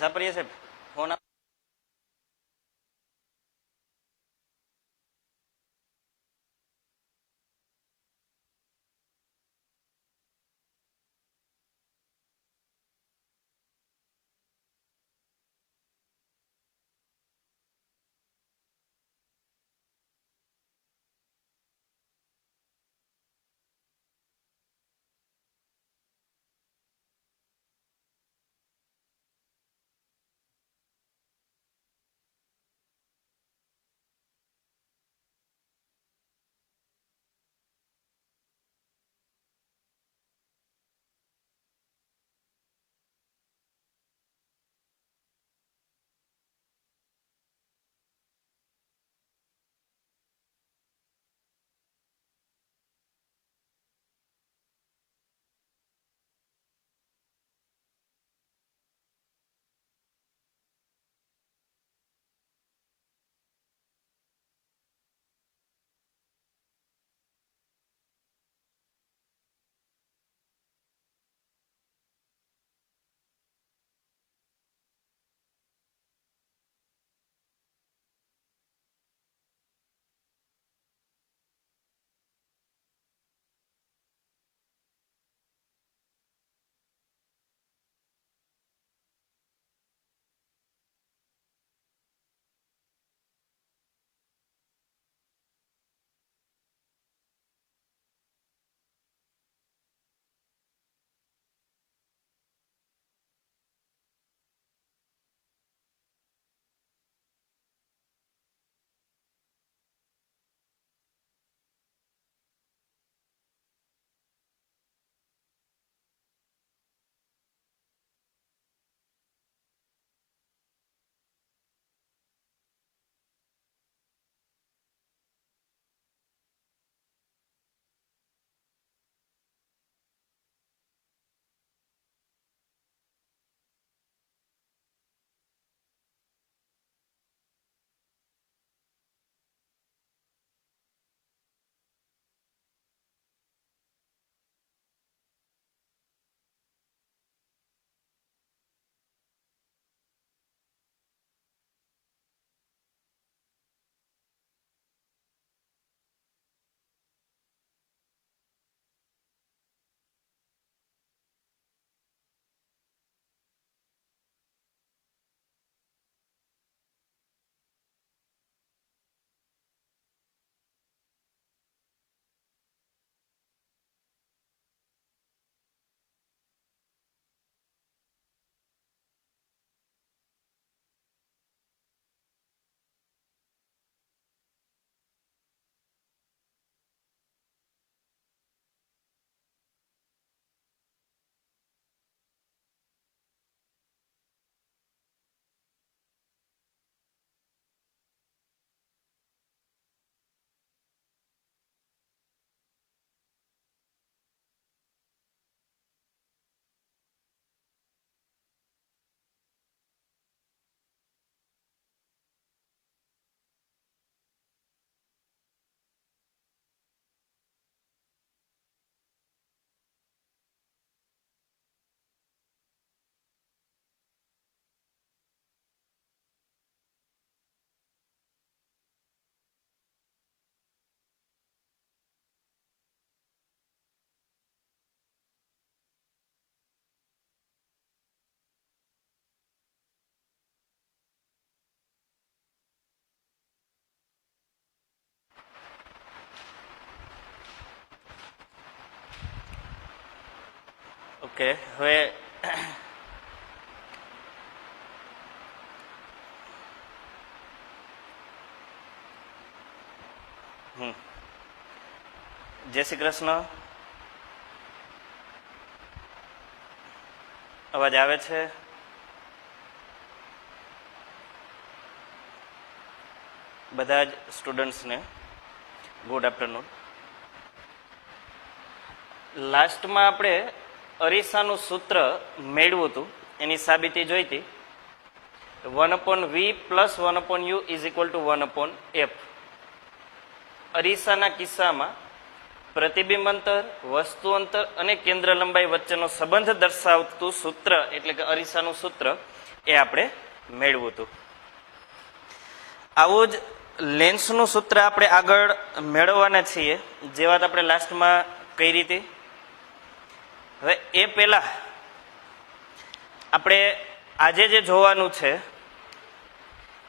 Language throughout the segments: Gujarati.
સાપરીએ સાહેબ ફોન ઓકે હવે જય શ્રી કૃષ્ણ. અવાજ આવે છે? બધા જ સ્ટુડન્ટ્સને ગુડ આફ્ટરનૂન. લાસ્ટમાં આપણે અરીસાનું સૂત્ર મેળવ્યું હતું, એની સાબિતી જોઈ હતી. 1/v + 1/u = 1/f. અરીસાના કિસ્સામાં પ્રતિબિંબ અંતર, વસ્તુ અંતર અને કેન્દ્ર લંબાઈ વચ્ચેનો સંબંધ દર્શાવતું સૂત્ર એટલે કે અરીસાનું સૂત્ર એ આપણે મેળવ્યું હતું. આવું જ લેન્સનું સૂત્ર આપણે આગળ મેળવવાના છીએ, જે વાત આપણે લાસ્ટમાં કરી હતી. હવે એ પહેલા આપણે આજે જે જોવાનું છે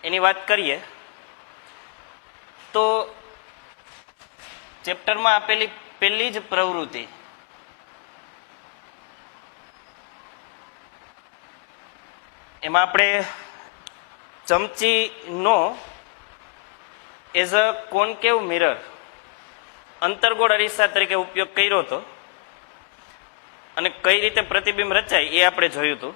એની વાત કરીએ તો ચેપ્ટરમાં આપેલી પહેલી જ પ્રવૃત્તિ એમાં આપણે ચમચીનો એઝ અ કોન્કેવ મિરર અંતર્ગોળ અરીસા તરીકે ઉપયોગ કર્યો હતો અને કઈ રીતે પ્રતિબિંબ રચાય એ આપણે જોયું હતું.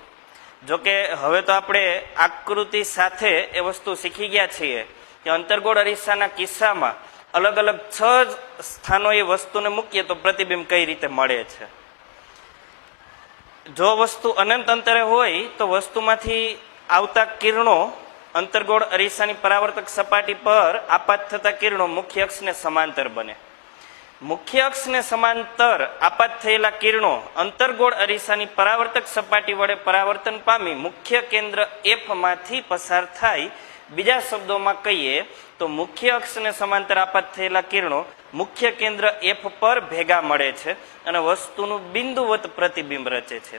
જોકે હવે તો આપણે આકૃતિ સાથે એ વસ્તુ શીખી ગયા છીએ કે અંતર્ગોળ અરીસાના કિસ્સામાં અલગ અલગ 6 સ્થાનો એ વસ્તુને મૂકીએ તો પ્રતિબિંબ કઈ રીતે મળે છે. જો વસ્તુ અનંત અંતરે હોય તો વસ્તુમાંથી આવતા કિરણો અંતર્ગોળ અરીસાની પરાવર્તક સપાટી પર આપાત થતા કિરણો મુખ્ય અક્ષને સમાંતર બને. મુખ્ય અક્ષને સમાંતર આપાત થયેલા કિરણો અંતર્ગોળ અરીસાની પરાવર્તક સપાટી વડે પરાવર્તન પામી મુખ્ય કેન્દ્ર એફ માંથી પસાર થાય. બીજા શબ્દોમાં કહીએ તો મુખ્ય અક્ષને સમાંતર આપાત થયેલા કિરણો મુખ્ય કેન્દ્ર એફ પર ભેગા મળે છે અને વસ્તુનું બિંદુવત પ્રતિબિંબ રચે છે.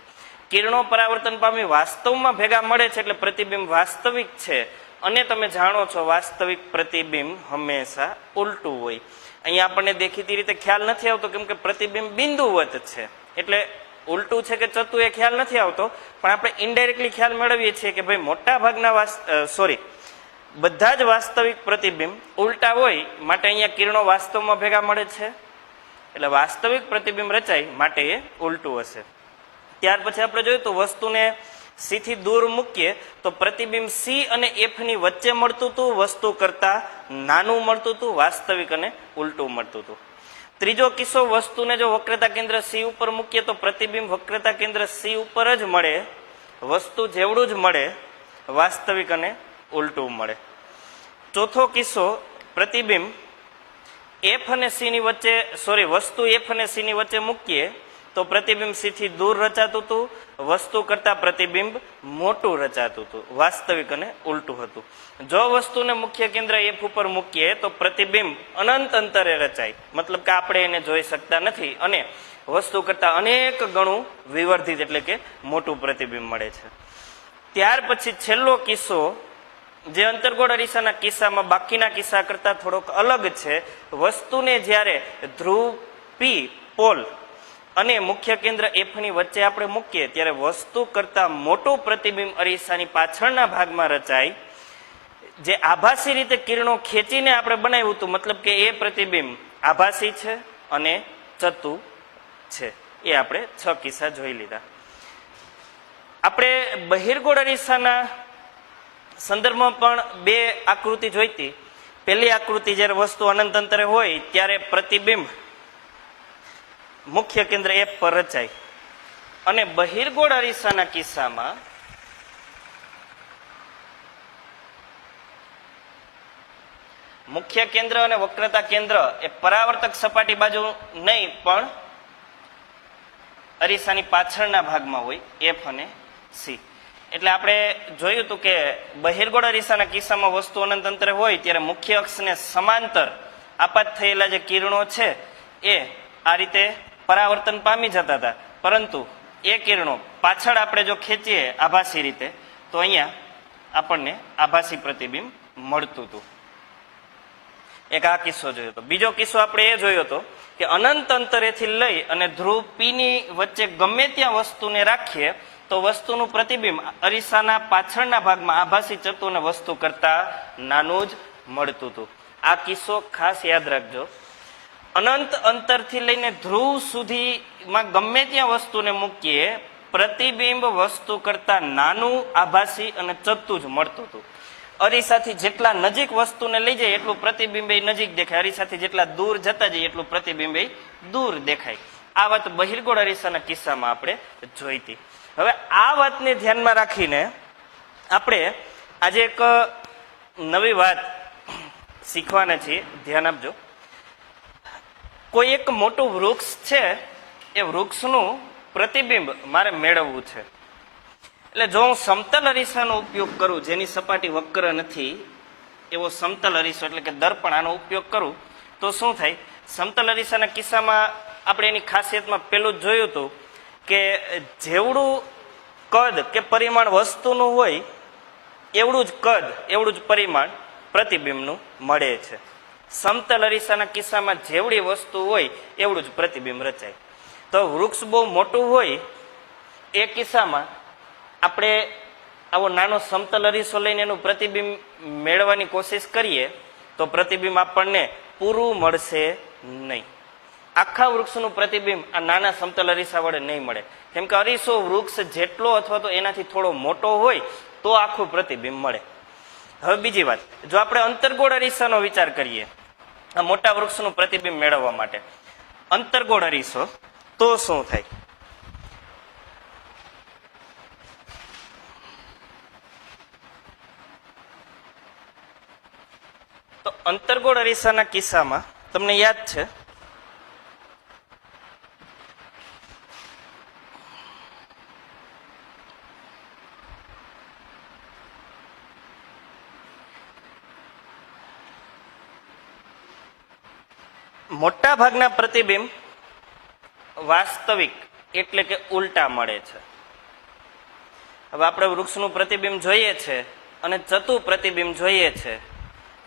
કિરણો પરાવર્તન પામી વાસ્તવમાં ભેગા મળે છે એટલે પ્રતિબિંબ વાસ્તવિક છે. અને તમે જાણો છો વાસ્તવિક પ્રતિબિંબ હંમેશા ઉલટું હોય. અહીંયા આપણને દેખીતી રીતે ખ્યાલ નથી આવતો કેમ કે પ્રતિબિંબ બિંદુવત છે એટલે ઉલટું છે કે ચતું એ ખ્યાલ નથી આવતો, પણ આપણે ઇનડાયરેક્ટલી ખ્યાલ મેળવીએ છીએ કે ભાઈ મોટા ભાગના બધા જ વાસ્તવિક પ્રતિબિંબ ઉલટા હોય માટે અહીંયા કિરણો વાસ્તવમાં ભેગા મળે છે એટલે વાસ્તવિક પ્રતિબિંબ રચાય માટે એ ઉલટું હશે. ત્યાર પછી આપણે જોયું તો વસ્તુને સી થી દૂર મૂકીએ તો પ્રતિબિંબ સી અને એફ ની વચ્ચે મળતું હતું, વસ્તુ કરતા નાનું મળતું હતું, વાસ્તવિક અને ઉલટું મળતું હતું. ત્રીજો કિસ્સો વસ્તુને જો વક્રતા કેન્દ્ર સી ઉપર મૂકીએ તો પ્રતિબિંબ વક્રતા કેન્દ્ર સી ઉપર જ મળે, વસ્તુ જેવડું જ મળે, વાસ્તવિક અને ઉલટું મળે. ચોથો કિસ્સો પ્રતિબિંબ એફ અને સી ની વચ્ચે વસ્તુ એફ અને સી ની વચ્ચે મૂકીએ તો પ્રતિબિંબ સી થી દૂર રચાતું હતું, વસ્તુ કરતા પ્રતિબિંબ મોટું રચાતું હતું, વાસ્તવિક અને ઉલટું હતું. જો વસ્તુને મુખ્ય કેન્દ્ર એફ ઉપર મૂકીએ તો પ્રતિબિંબ અનંત અંતરે રચાય, મતલબ કે આપણે એને જોઈ શકતા નથી અને વસ્તુ કરતા અનેક ગણું વિવર્ધિત એટલે કે મોટું પ્રતિબિંબ મળે છે. ત્યાર પછી છેલ્લો કિસ્સો જે અંતર્ગોળ અરીસાના કિસ્સામાં બાકીના કિસ્સા કરતા થોડોક અલગ છે. વસ્તુને જ્યારે ધ્રુવ પી પોલ અને મુખ્ય કેન્દ્ર એફ ની વચ્ચે આપણે મૂકીએ ત્યારે વસ્તુ કરતા મોટું પ્રતિબિંબ અરીસાની પાછળના ભાગમાં રચાય. જે આભાસી રીતે કિરણો ખેંચીને આપણે બનાવ્યું હતું, મતલબ કે એ પ્રતિબિંબ આભાસી છે અને ચતું છે. એ આપણે 6 કિસ્સા જોઈ લીધા. આપણે બહિર્ગોળ અરીસાના સંદર્ભમાં પણ 2 આકૃતિ જોઈતી. પહેલી આકૃતિ જ્યારે વસ્તુ અનંત અંતરે હોય ત્યારે પ્રતિબિંબ મુખ્ય કેન્દ્ર એફ પર રચાય અને બહિર્ગોળ અરીસાના કિસ્સામાં મુખ્ય કેન્દ્ર અને વક્રતા કેન્દ્ર એ પરાવર્તક સપાટી બાજુ નહીં પણ અરીસાની પાછળના ભાગમાં હોય, એફ અને સી. એટલે આપણે જોયું હતું કે બહિર્ગોળ અરીસાના કિસ્સામાં વસ્તુ અનંત અંતરે હોય ત્યારે મુખ્ય અક્ષને સમાંતર આપાત થયેલા જે કિરણો છે એ આ રીતે પરાવર્તન પામી જતા હતા, પરંતુ એ કિરણો પાછળ આપણે જો ખેંચીએ આભાસી રીતે તો અહીંયા આપણને આભાસી પ્રતિબિંબ મળતું હતું. એક આ કિસ્સો જોયો હતો. બીજો કિસ્સો આપણે એ જોયો હતો કે અનંત અંતરેથી લઈ અને ધ્રુવ પી ની વચ્ચે ગમે ત્યાં વસ્તુને રાખીએ તો વસ્તુનું પ્રતિબિંબ અરીસાના પાછળના ભાગમાં આભાસી ચતું અને વસ્તુ કરતા નાનું જ મળતું હતું. આ કિસ્સો ખાસ યાદ રાખજો. અનંત અંતરથી લઈને ધ્રુવ સુધીમાં ગમે ત્યાં વસ્તુને મૂકીએ પ્રતિબિંબ વસ્તુ કરતા નાનું, આભાસી અને ચતું જ મળતું હતું. અરીસાથી જેટલા નજીક વસ્તુને લઈ જાય એટલું પ્રતિબિંબ નજીક દેખાય, અરીસાથી જેટલા દૂર જતા જઈએ એટલું પ્રતિબિંબ દૂર દેખાય. આ વાત બહિર્ગોળ અરીસાના કિસ્સામાં આપણે જોઈતી. હવે આ વાતને ધ્યાનમાં રાખીને આપણે આજે એક નવી વાત શીખવાના છીએ. ધ્યાન આપજો. કોઈ એક મોટું વૃક્ષ છે, એ વૃક્ષનું પ્રતિબિંબ મારે મેળવવું છે. એટલે જો હું સમતલ અરીસાનો ઉપયોગ કરું, જેની સપાટી વક્ર નથી એવો સમતલ અરીસો એટલે કે દર્પણ, આનો ઉપયોગ કરું તો શું થાય? સમતલ અરીસાના કિસ્સામાં આપણે એની ખાસિયતમાં પેલું જ જોયું હતું કે જેવડું કદ કે પરિમાણ વસ્તુનું હોય એવડું જ કદ, એવડું જ પરિમાણ પ્રતિબિંબનું મળે છે. સમતલ અરીસાના કિસ્સામાં જેવડી વસ્તુ હોય એવડું જ પ્રતિબિંબ રચાય. તો વૃક્ષ બહુ મોટું હોય એ કિસ્સામાં આપણે આવો નાનો સમતલ અરીસો લઈને એનું પ્રતિબિંબ મેળવવાની કોશિશ કરીએ તો પ્રતિબિંબ આપણને પૂરું મળશે નહીં. આખા વૃક્ષનું પ્રતિબિંબ આ નાના સમતલ અરીસા વડે નહીં મળે, કેમ કે અરીસો વૃક્ષ જેટલો અથવા તો એનાથી થોડો મોટો હોય તો આખું પ્રતિબિંબ મળે. હવે બીજી વાત, જો આપણે અંતર્ગોળ અરીસાનો વિચાર કરીએ આ મોટા વૃક્ષનું પ્રતિબિંબ મેળવવા માટે, અંતર્ગોળ અરીસો તો શું થાય? તો અંતર્ગોળ અરીસાના કિસ્સામાં તમને યાદ છે મોટા ભાગના પ્રતિબિંબ વાસ્તવિક એટલે કે ઉલટા મળે છે. હવે આપણે વૃક્ષનું પ્રતિબિંબ જોઈએ છે અને ચતુ પ્રતિબિંબ જોઈએ છે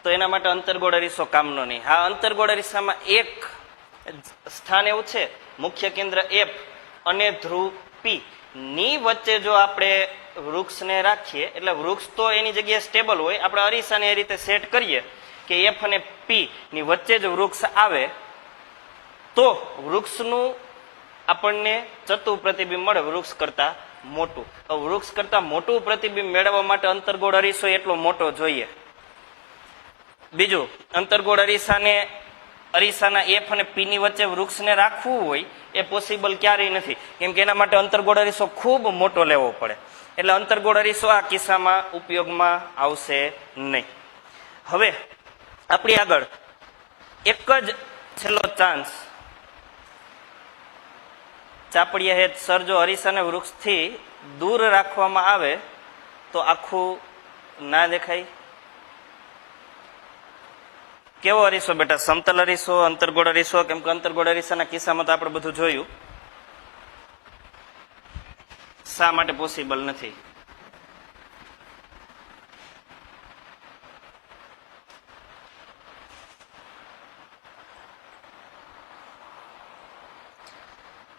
તો એના માટે અંતર્ગોળ અરીસો કામનો નહીં. હા, અંતર્ગોળ અરીસામાં એક સ્થાન એવું છે, મુખ્ય કેન્દ્ર એફ અને ધ્રુવ પી ની વચ્ચે જો આપણે વૃક્ષને રાખીએ એટલે વૃક્ષ તો એની જગ્યાએ સ્ટેબલ હોય, આપણે અરીસાને એ રીતે સેટ કરીએ કે એફ અને પી ની વચ્ચે જ વૃક્ષ આવે તો વૃક્ષનું આપણને ચતુ પ્રતિબિંબ મળે વૃક્ષ કરતા મોટું. વૃક્ષ કરતા મોટું પ્રતિબિંબ મેળવવા માટે અંતર્ગોળ અરીસો એટલો મોટો જોઈએ. બીજું, અંતર્ગોળ અરીસાના એફ અને પી ની વચ્ચે વૃક્ષને રાખવું હોય એ પોસિબલ ક્યારેય નથી, કેમ કે એના માટે અંતર્ગોળ અરીસો ખૂબ મોટો લેવો પડે. એટલે અંતર્ગોળ અરીસો આ કિસ્સામાં ઉપયોગમાં આવશે નહીં. હવે આપણી આગળ એક જ છેલ્લો ચાન્સ, ચાપડિયા હેત સર, જો અરીસાને વૃક્ષથી દૂર રાખવામાં આવે તો આખું ના દેખાય. કેવો અરીસો બેટા? સમતલ અરીસો, અંતર્ગોળ અરીસો? કેમ કે અંતર્ગોળ અરીસાના કિસ્સામાં તો આપણે બધું જોયું. શા માટે પોસિબલ નથી?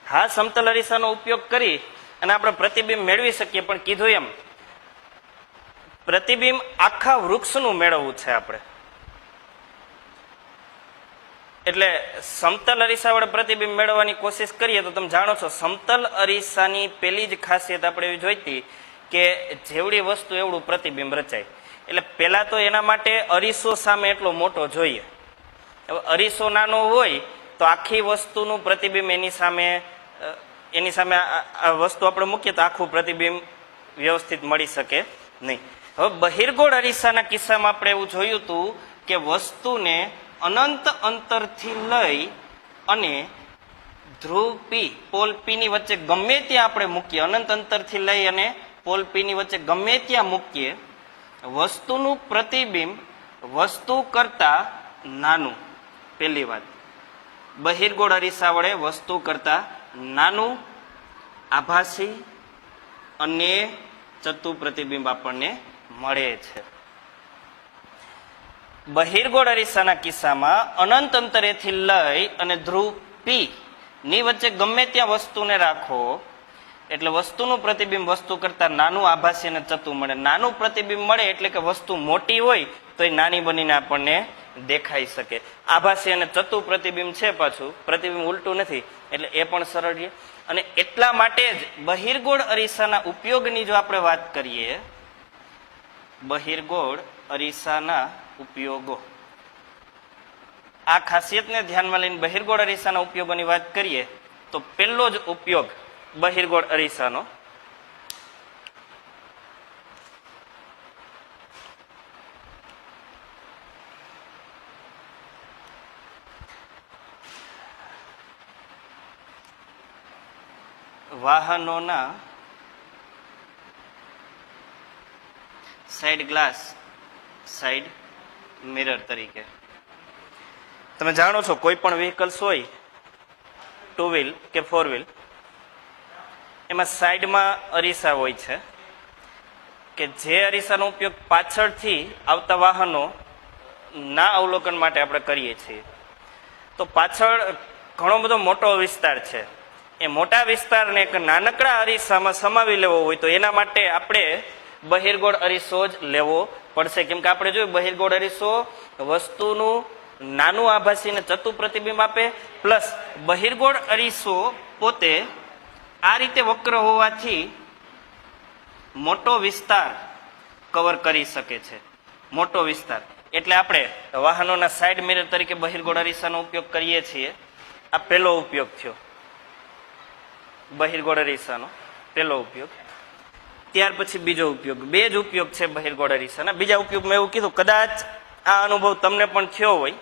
હા, સમતલ અરીસાનો ઉપયોગ કરી અને આપણે પ્રતિબિંબ મેળવી શકીએ, પણ કીધું એમ પ્રતિબિંબ આખા વૃક્ષનું મેળવવું છે આપણે. એટલે સમતલ અરીસા વડે પ્રતિબિંબ મેળવવાની કોશિશ કરીએ તો તમે જાણો છો સમતલ અરીસાની પેલી જ ખાસિયત આપણે એવી જોઈતી કે જેવડી વસ્તુ એવડું પ્રતિબિંબ રચાય. એટલે પેલા તો એના માટે અરીસો સામે એટલો મોટો જોઈએ. હવે અરીસો નાનો હોય તો આખી વસ્તુનું પ્રતિબિંબ એની સામે આ વસ્તુ આપણે મૂકીએ તો આખું પ્રતિબિંબ વ્યવસ્થિત મળી શકે નહીં. હવે બહિર્ગોળ અરીસાના કિસ્સામાં આપણે એવું જોયું હતું કે વસ્તુને અનંત અંતરથી લઈ અને ધ્રુવ પી, પોલ પી ની વચ્ચે ગમે ત્યાં આપણે મૂકીએ, અનંત અંતરથી લઈ અને પોલ પી ની વચ્ચે ગમે ત્યાં મૂકીએ, વસ્તુનું પ્રતિબિંબ વસ્તુ કરતા નાનું. પહેલી વાત, બહિર્ગોળ અરીસા વડે વસ્તુ કરતા નાનું આભાસી અને ચતુ પ્રતિબિંબ આપણને મળે છે. બહિર્ગોળ અરીસાના કિસ્સામાં અનંત અંતરેથી લઈ અને ધ્રુવ પી ની વચ્ચે ગમે ત્યાં વસ્તુને રાખો એટલે વસ્તુનું પ્રતિબિંબ વસ્તુ કરતા નાનું આભાસી અને ચતુ મળે. નાનું પ્રતિબિંબ મળે એટલે કે વસ્તુ મોટી હોય તો એ નાની બનીને આપણને દેખાઈ શકે. આભાસી અને ચતુ પ્રતિબિંબ છે, પાછું પ્રતિબિંબ ઉલટું નથી, એટલે એ પણ સરળ છે. અને એટલા માટે જ બહિર્ગોળ અરીસાના ઉપયોગની જો આપણે વાત કરીએ, બહિર્ગોળ અરીસાના ઉપયોગો, આ ખાસિયતને ધ્યાનમાં લઈને બહિર્ગોળ અરીસાના ઉપયોગોની વાત કરીએ તો પહેલો જ ઉપયોગ બહિર્ગોળ અરીસાનો વાહનોના સાઈડ ગ્લાસ, સાઈડ મિરર તરીકે. તમે જાણો છો કોઈ પણ વ્હીકલ્સ હોય, ટુ વ્હીલ કે ફોર વ્હીલ, એમાં સાઈડમાં અરીસા હોય છે કે જે અરીસાનો ઉપયોગ પાછળથી આવતા વાહનો ના અવલોકન માટે આપણે કરીએ છીએ. તો પાછળ ઘણો બધો મોટો વિસ્તાર છે, એ મોટા વિસ્તારને એક નાનકડા અરીસામાં સમાવી લેવો હોય તો એના માટે આપણે બહિર્ગોળ અરીસો જ લેવો પડશે. કેમ કે આપણે જોયું બહિર્ગોળ અરીસો વસ્તુનું નાનું આભાસીને ચતુ પ્રતિબિંબ આપે, પ્લસ બહિર્ગોળ અરીસો પોતે આ રીતે વક્ર હોવાથી મોટો વિસ્તાર કવર કરી શકે છે, મોટો વિસ્તાર. એટલે આપણે વાહનોના સાઈડ મિરર તરીકે બહિર્ગોળ અરીસાનો ઉપયોગ કરીએ છીએ. આ પહેલો ઉપયોગ થયો બહિર્ગોળ અરીસાનો, પહેલો ઉપયોગ. ત્યાર પછી બીજો ઉપયોગ. બે જ ઉપયોગ છે બહિર્ગોળ અરીસાના. બીજા ઉપયોગમાં એવું કીધું, કદાચ આ અનુભવ તમને પણ થયો હોય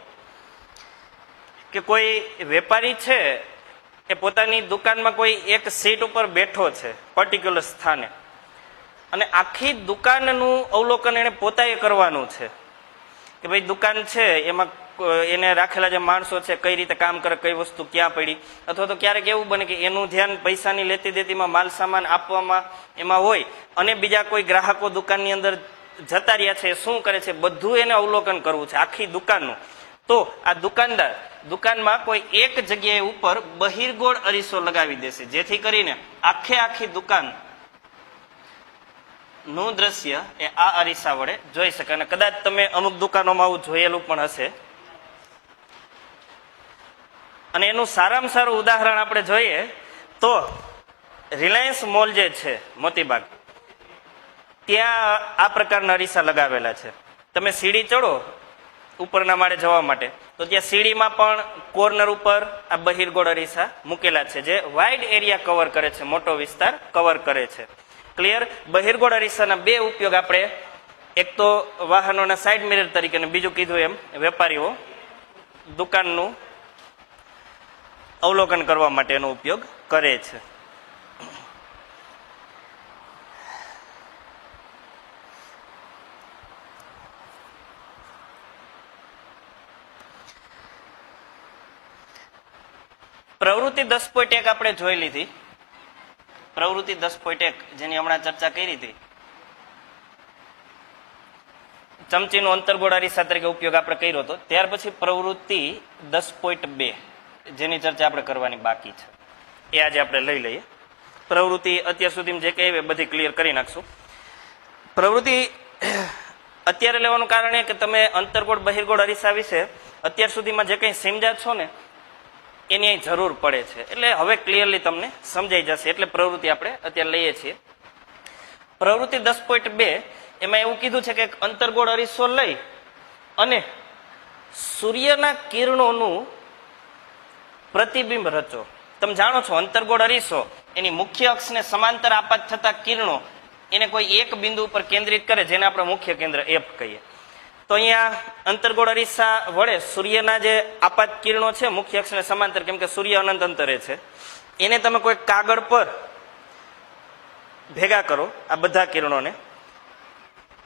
કે કોઈ વેપારી છે એ પોતાની દુકાનમાં કોઈ એક સીટ ઉપર બેઠો છે પર્ટિક્યુલર સ્થાને, અને આખી દુકાનનું અવલોકન એને પોતાએ કરવાનું છે કે ભાઈ દુકાન છે એમાં એને રાખેલા જે માણસો છે કઈ રીતે કામ કરે, કઈ વસ્તુ ક્યાં પડી, અથવા તો ક્યારેક એવું બને કે એનું ધ્યાન પૈસાની લેતી દેતીમાં, માલ સામાન આપવામાં એમાં હોય, અને બીજા કોઈ ગ્રાહકો દુકાનની અંદર જતા રહ્યા છે, શું કરે છે, બધું એને અવલોકન કરવું છે આખી દુકાનનું. તો આ દુકાનદાર દુકાનમાં કોઈ એક જગ્યાએ ઉપર બહિર્ગોળ અરીસો લગાવી દેશે, જેથી કરીને આખી દુકાન નું દ્રશ્ય એ આ અરીસા વડે જોઈ શકે. અને કદાચ તમે અમુક દુકાનોમાં આવું જોયેલું પણ હશે. અને એનું સારામાં સારું ઉદાહરણ આપણે જોઈએ તો રિલાયન્સ મોલ જે છે મોતીબાગ, ત્યાં આ પ્રકારના અરીસા લગાવેલા છે. તમે સીડી ચડો ઉપરના માળે જવા માટે, તો ત્યાં સીડીમાં પણ કોર્નર ઉપર આ બહિર્ગોળ અરીસા મૂકેલા છે, જે વાઇડ એરિયા કવર કરે છે, મોટો વિસ્તાર કવર કરે છે. ક્લિયર? બહિર્ગોળ અરીસાના બે ઉપયોગ આપણે, એક તો વાહનોના સાઈડ મિરર તરીકે, અને બીજું કીધું એમ વેપારીઓ દુકાનનું અવલોકન કરવા માટે એનો ઉપયોગ કરે છે. પ્રવૃત્તિ 10.1 આપણે જોઈ લીધી. પ્રવૃત્તિ 10.1 જેની હમણાં ચર્ચા કરી હતી, ચમચીનો અંતર્ગોળ અરીસા તરીકે ઉપયોગ આપણે કર્યો હતો. ત્યાર પછી પ્રવૃત્તિ 10.2 જેની ચર્ચા આપણે કરવાની બાકી છે, એ આજે આપણે લઈ લઈએ. પ્રવૃત્તિ અત્યાર સુધી જે કઈ બધી ક્લિયર કરી નાખશું. પ્રવૃત્તિ અત્યારે લેવાનું કારણ એ કે તમે અંતર્ગોળ બહિર્ગોળ અરીસા વિશે અત્યાર સુધીમાં જે કંઈ સમજ્યા છો ને એની જરૂર પડે છે, એટલે હવે ક્લિયરલી તમને સમજાઈ જશે, એટલે પ્રવૃત્તિ આપણે અત્યારે લઈએ છીએ. પ્રવૃત્તિ 10.2 એમાં એવું કીધું છે કે અંતર્ગોળ અરીસો લઈ અને સૂર્યના કિરણોનું પ્રતિબિંબ રચો. તમે જાણો છો અંતર્ગોળ અરીસો એની મુખ્ય અક્ષને સમાંતર આપાત થતા કિરણો એને કોઈ એક બિંદુ ઉપર કેન્દ્રિત કરે, જેને આપણે મુખ્ય કેન્દ્ર એફ કહીએ. તો અહીંયા અંતર્ગોળ અરીસા વડે સૂર્યના જે આપાત કિરણો છે મુખ્ય અક્ષને સમાંતર, કેમ કે સૂર્ય અનંત અંતરે છે, એને તમે કોઈ કાગળ પર ભેગા કરો, આ બધા કિરણોને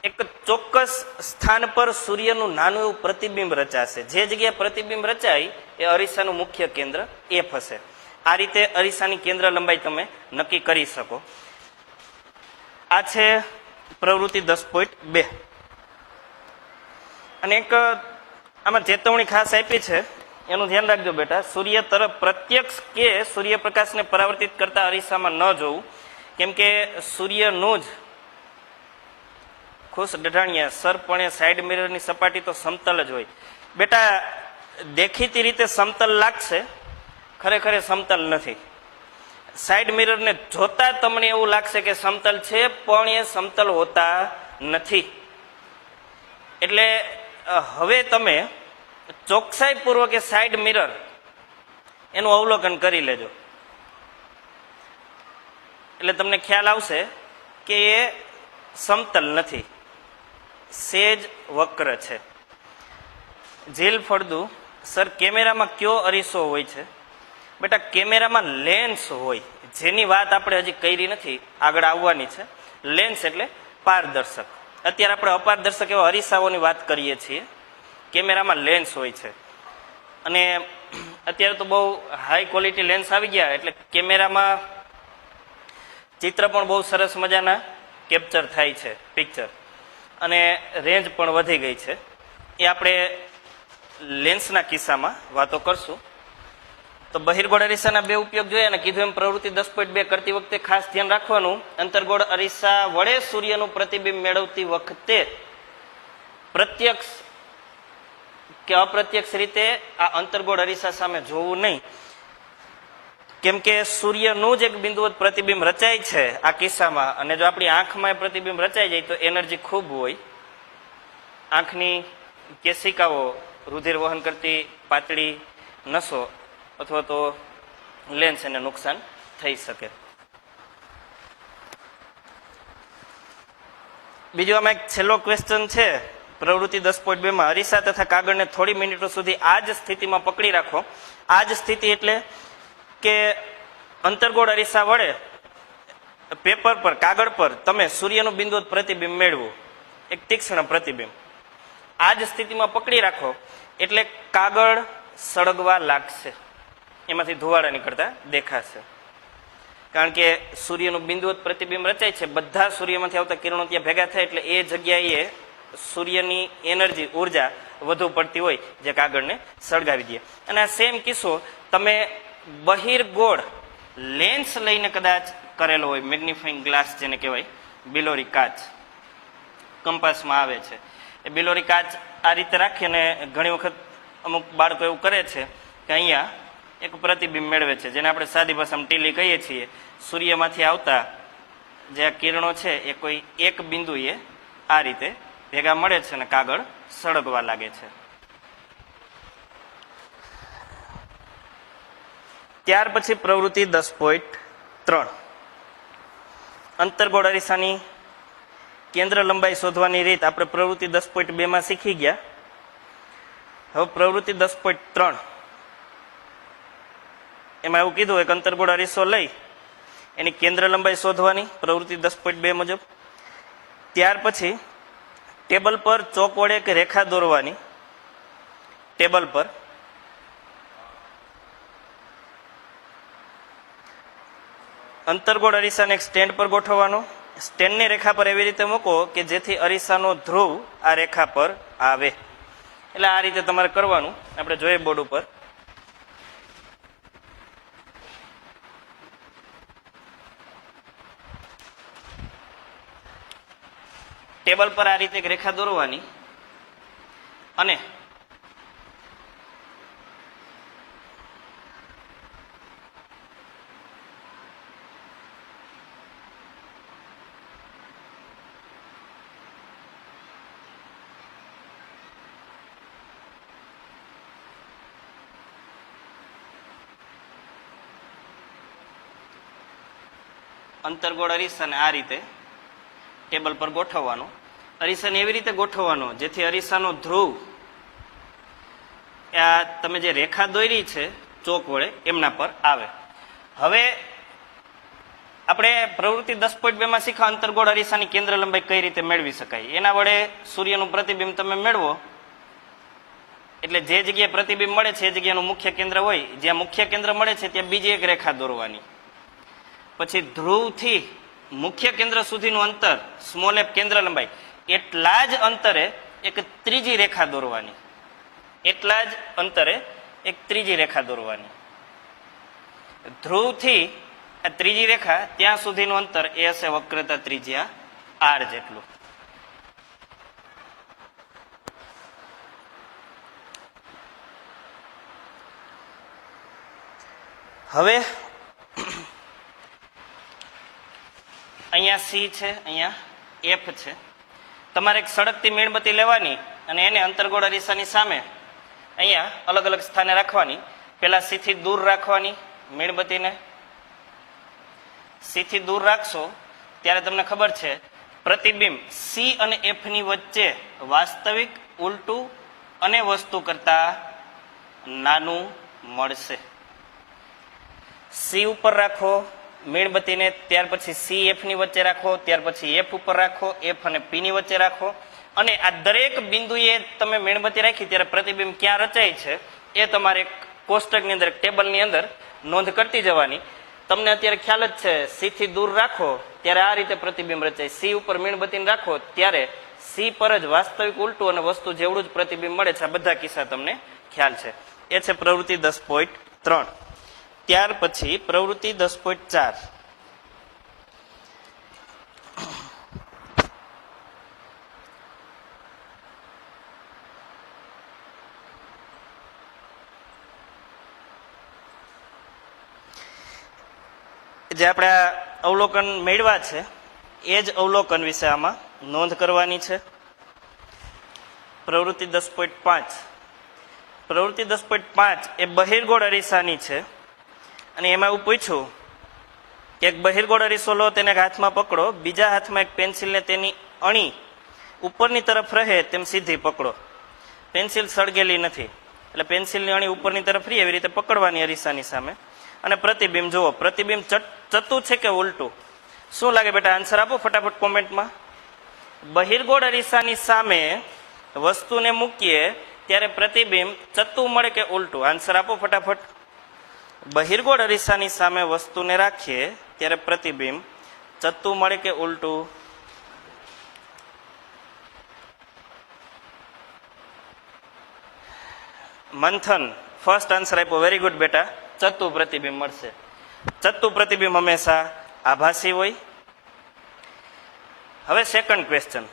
એક ચોક્કસ સ્થાન પર સૂર્યનું નાનું એવું પ્રતિબિંબ રચાશે. જે જગ્યાએ પ્રતિબિંબ રચાય એ અરીસાનું મુખ્ય કેન્દ્ર એફ હશે. આ રીતે અરીસાની કેન્દ્ર લંબાઈ તમે નક્કી કરી શકો. આ છે પ્રવૃત્તિ 10.2. અને એક આમાં ચેતવણી ખાસ આપી છે, એનું ધ્યાન રાખજો બેટા. સૂર્ય તરફ પ્રત્યક્ષ કે સૂર્યપ્રકાશને પરાવર્તિત કરતા અરીસામાં ન જોવું, કેમ કે સૂર્યનું જ ખુશ ડઢાણિયા સરપણે સાઈડ મિરરની સપાટી તો સમતલ જ હોય. બેટા દેખીતી રીતે સમતલ લાગશે, ખરેખર સમતલ નથી. સાઈડ મિરરને જોતા તમને એવું લાગશે કે સમતલ છે, પણ એ સમતલ હોતા નથી. એટલે હવે તમે ચોકસાઈપૂર્વક એ સાઈડ મિરર એનું અવલોકન કરી લેજો, એટલે તમને ખ્યાલ આવશે કે એ સમતલ નથી, સેજ વક્ર છે. જીલ ફળદુ, સર કેમેરામાં કયો અરીસો હોય છે? બેટા કેમેરામાં લેન્સ હોય, જેની વાત આપણે હજી કરી નથી, આગળ આવવાની છે. લેન્સ એટલે પારદર્શક અત્યારે આપણે અપારદર્શક એવા અરીસાઓની વાત કરીએ છીએ. કેમેરામાં લેન્સ હોય છે અને અત્યારે તો બહુ હાઈ ક્વોલિટી લેન્સ આવી ગયા એટલે કેમેરામાં ચિત્ર પણ બહુ સરસ મજાના કેપ્ચર થાય છે પિક્ચર, અને રેન્જ પણ વધી ગઈ છે. એ આપણે લેન્સના કિસ્સામાં વાતો કરશું. તો બહિર્ગોળ અરીસાના બે ઉપયોગ જોઈએ અને કીધું એમ પ્રવૃત્તિ 10.2 કરતી વખતે ખાસ ધ્યાન રાખવાનું, અંતર્ગોળ અરીસા વડે સૂર્યનું પ્રતિબિંબ મેળવતી વખતે પ્રત્યક્ષ કે અપ્રત્યક્ષ રીતે આ અંતર્ગોળ અરીસા સામે જોવું નહીં, કેમ કે સૂર્યનું જ એક બિંદુવત પ્રતિબિંબ રચાય છે આ કિસ્સામાં, અને જો આપણી આંખમાં એ પ્રતિબિંબ રચાઈ જાય તો એનર્જી ખૂબ હોય. આંખની કેશિકાઓ, રુધિર વહન કરતી પાતળી નસો અથવા તો લેન્સ એને નુકસાન થઈ શકે. બીજો આમાં એક છેલ્લો ક્વેશ્ચન છે પ્રવૃત્તિ 10.2 માં, અરીસા તથા કાગળને થોડી મિનિટો સુધી આ જ સ્થિતિમાં પકડી રાખો. આ જ સ્થિતિ એટલે કે અંતર્ગોળ અરીસા વડે પેપર પર, કાગળ પર તમે સૂર્યનું બિંદુવત પ્રતિબિંબ મેળવો, એક તીક્ષ્ણ પ્રતિબિંબ. આ જ સ્થિતિમાં પકડી રાખો એટલે કાગળ સળગવા લાગશે, એમાંથી ધુવાડા નીકળતા દેખાશે. કારણ કે સૂર્યનું બિંદુવત પ્રતિબિંબ રચાય છે, બધા સૂર્યમાંથી આવતા કિરણો ત્યાં ભેગા થાય એટલે એ જગ્યાએ સૂર્યની એનર્જી, ઉર્જા વધુ પડતી હોય જે કાગળને સળગાવી દે. અને આ સેમ કિસ્સો તમે બહિર્ગોળ લેન્સ લઈને કદાચ કરેલો હોય, મેગ્નિફાઇંગ ગ્લાસ જેને કહેવાય, બિલોરી કાચ કંપાસમાં આવે છે, એ બિલોરી કાચ આ રીતે રાખીને ઘણી વખત અમુક બાળકો એવું કરે છે કે અહીંયા એક પ્રતિબિંબ મેળવે છે, જેને આપણે સાદી ભાષામાં ટીલી કહીએ છીએ. સૂર્યમાંથી આવતા જે કિરણો છે એ કોઈ એક બિંદુએ આ રીતે ભેગા મળે છે અને કાગળ સળગવા લાગે છે. ત્યાર પછી પ્રવૃત્તિ 10.3, અંતર્ગોળ અરીસાની કેન્દ્ર લંબાઈ શોધવાની રીત આપણે પ્રવૃત્તિ 10.2 માં શીખી ગયા. હવે પ્રવૃત્તિ 10.3 એમાં એવું કીધું, એક અંતર્ગોળ અરીસો લઈ એની કેન્દ્ર લંબાઈ શોધવાની પ્રવૃત્તિ 10.2 મુજબ. ત્યાર પછી ટેબલ પર ચોક વડે એક રેખા દોરવાની, ટેબલ પર અંતર્ગોળ અરીસાને એક સ્ટેન્ડ પર ગોઠવવાનો. સ્ટેન્ડની રેખા પર એવી રીતે મૂકો કે જેથી અરીસાનો ધ્રુવ આ રેખા પર આવે. એટલે આ રીતે તમારે કરવાનું, આપણે જોઈએ બોર્ડ ઉપર. ટેબલ પર આ રીતે એક રેખા દોરવાની અને અંતર્ગોળ અરીસાને આ રીતે ટેબલ પર ગોઠવવાનો. અરીસાને એવી રીતે ગોઠવવાનો જેથી અરીસાનો ધ્રુવ આ તમે જે રેખા દોરી છે ચોક વડે એમના પર આવે. હવે આપણે પ્રવૃત્તિ 10.2 માં શીખા અંતર્ગોળ અરીસાની કેન્દ્ર લંબાઈ કઈ રીતે મેળવી શકાય. એના વડે સૂર્યનું પ્રતિબિંબ તમે મેળવો એટલે જે જગ્યાએ પ્રતિબિંબ મળે છે એ જગ્યાનું મુખ્ય કેન્દ્ર હોય, જ્યાં મુખ્ય કેન્દ્ર મળે છે ત્યાં બીજી એક રેખા દોરવાની. પછી ધ્રુવથી મુખ્ય કેન્દ્ર સુધીનું અંતર, સ્મોલ એફ કેન્દ્ર લંબાઈ, એટલા જ અંતરે એક ત્રીજી રેખા દોરવાની. એટલા જ અંતરે એક ત્રીજી રેખા દોરવાની. ધ્રુવથી આ ત્રીજી રેખા ત્યાં સુધીનું અંતર એ હશે વક્રતા ત્રિજ્યા આર જેટલું. હવે અહીંયા સી છે, અહીંયા એફ છે. તમારે એક સળગતી મીણબત્તી લેવાની અને એને અંતર્ગોળ અરીસાની સામે અહીંયા અલગ અલગ સ્થાને રાખવાની. પેલા સી થી દૂર રાખવાની મીણબત્તીને. સી થી દૂર રાખશો ત્યારે તમને ખબર છે પ્રતિબિંબ સી અને એફ ની વચ્ચે વાસ્તવિક, ઉલટું અને વસ્તુ કરતા નાનું મળશે. સી ઉપર રાખો મીણબત્તીને ત્યાર પછી સી એફ ની વચ્ચે રાખો, ત્યાર પછી એફ ઉપર રાખો, એફ અને પી ની વચ્ચે રાખો, અને આ દરેક બિંદુએ તમે મીણબત્તી રાખી ત્યારે પ્રતિબિંબ ક્યાં રચાય છે એ તમારે કોષ્ટકની અંદર ટેબલની અંદર નોંધ કરતી જવાની. તમને અત્યારે ખ્યાલ જ છે, સી થી દૂર રાખો ત્યારે આ રીતે પ્રતિબિંબ રચાય, સી ઉપર મીણબત્તીને રાખો ત્યારે સી પર જ વાસ્તવિક ઉલટું અને વસ્તુ જેવડું જ પ્રતિબિંબ મળે છે. આ બધા કિસ્સા તમને ખ્યાલ છે. એ છે પ્રવૃત્તિ 10.3. ત્યાર પછી પ્રવૃત્તિ 10.4. જે આપણે અવલોકન મેળવ્યા છે એ જ અવલોકન વિશે આમાં નોંધ કરવાની છે. પ્રવૃત્તિ 10.5. પ્રવૃત્તિ 10.5 એ બહિર્ગોળ અરીસાની છે અને એમાં એવું પૂછ્યું કે એક બહિર્ગોળ અરીસો લો, તેને હાથમાં પકડો, બીજા હાથમાં એક પેન્સિલને તેની અણી ઉપરની તરફ રહે તેમ સીધી પકડો. પેન્સિલ સળગેલી નથી એટલે પેન્સિલની અણી ઉપરની તરફ રહી એવી રીતે પકડવાની અરીસાની સામે, અને પ્રતિબિંબ જુઓ. પ્રતિબિંબ ચતું છે કે ઉલટું? શું લાગે બેટા? આન્સર આપો ફટાફટ કોમેન્ટમાં. બહિર્ગોળ અરીસાની સામે વસ્તુને મૂકીએ ત્યારે પ્રતિબિંબ ચતું મળે કે ઉલટું? આન્સર આપો ફટાફટ. બહિર્ગોળ અરીસાની સામે વસ્તુને રાખીએ ત્યારે પ્રતિબિંબ ચતું મળે કે ઉલટું? મંથન ફર્સ્ટ આન્સર આપ્યો, વેરી ગુડ બેટા. ચતું પ્રતિબિંબ મળશે. ચતું પ્રતિબિંબ હંમેશા આભાસી હોય. હવે સેકન્ડ ક્વેશ્ચન,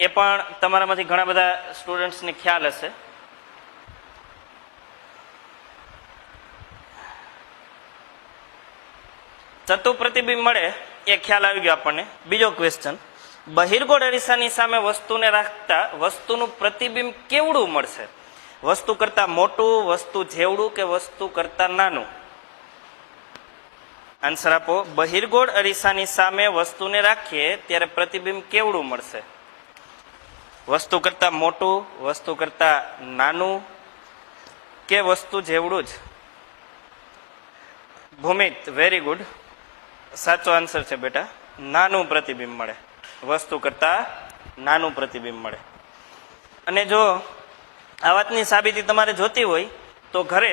એ પણ તમારામાંથી ઘણા બધા સ્ટુડન્ટ્સને ખ્યાલ હશે. ચતુ પ્રતિબિંબ મળે એ ખ્યાલ આવી ગયો આપણને. બીજો ક્વેશ્ચન, બહિર્ગોળ અરીસાની સામે વસ્તુને રાખતા વસ્તુનું પ્રતિબિંબ કેવડું મળશે? વસ્તુ કરતા મોટું, વસ્તુ જેવડું કે વસ્તુ કરતા નાનું? આન્સર આપો. બહિર્ગોળ અરીસાની સામે વસ્તુને રાખીએ ત્યારે પ્રતિબિંબ કેવડું મળશે? વસ્તુ કરતા મોટું, વસ્તુ કરતા નાનું કે વસ્તુ જેવડું જ? ભૂમિત, વેરી ગુડ. સાચો આન્સર છે બેટા, નાનું પ્રતિબિંબ મળે. વસ્તુ કરતા નાનું પ્રતિબિંબ મળે. અને જો આ વાતની સાબિતી તમારે જોતી હોય તો ઘરે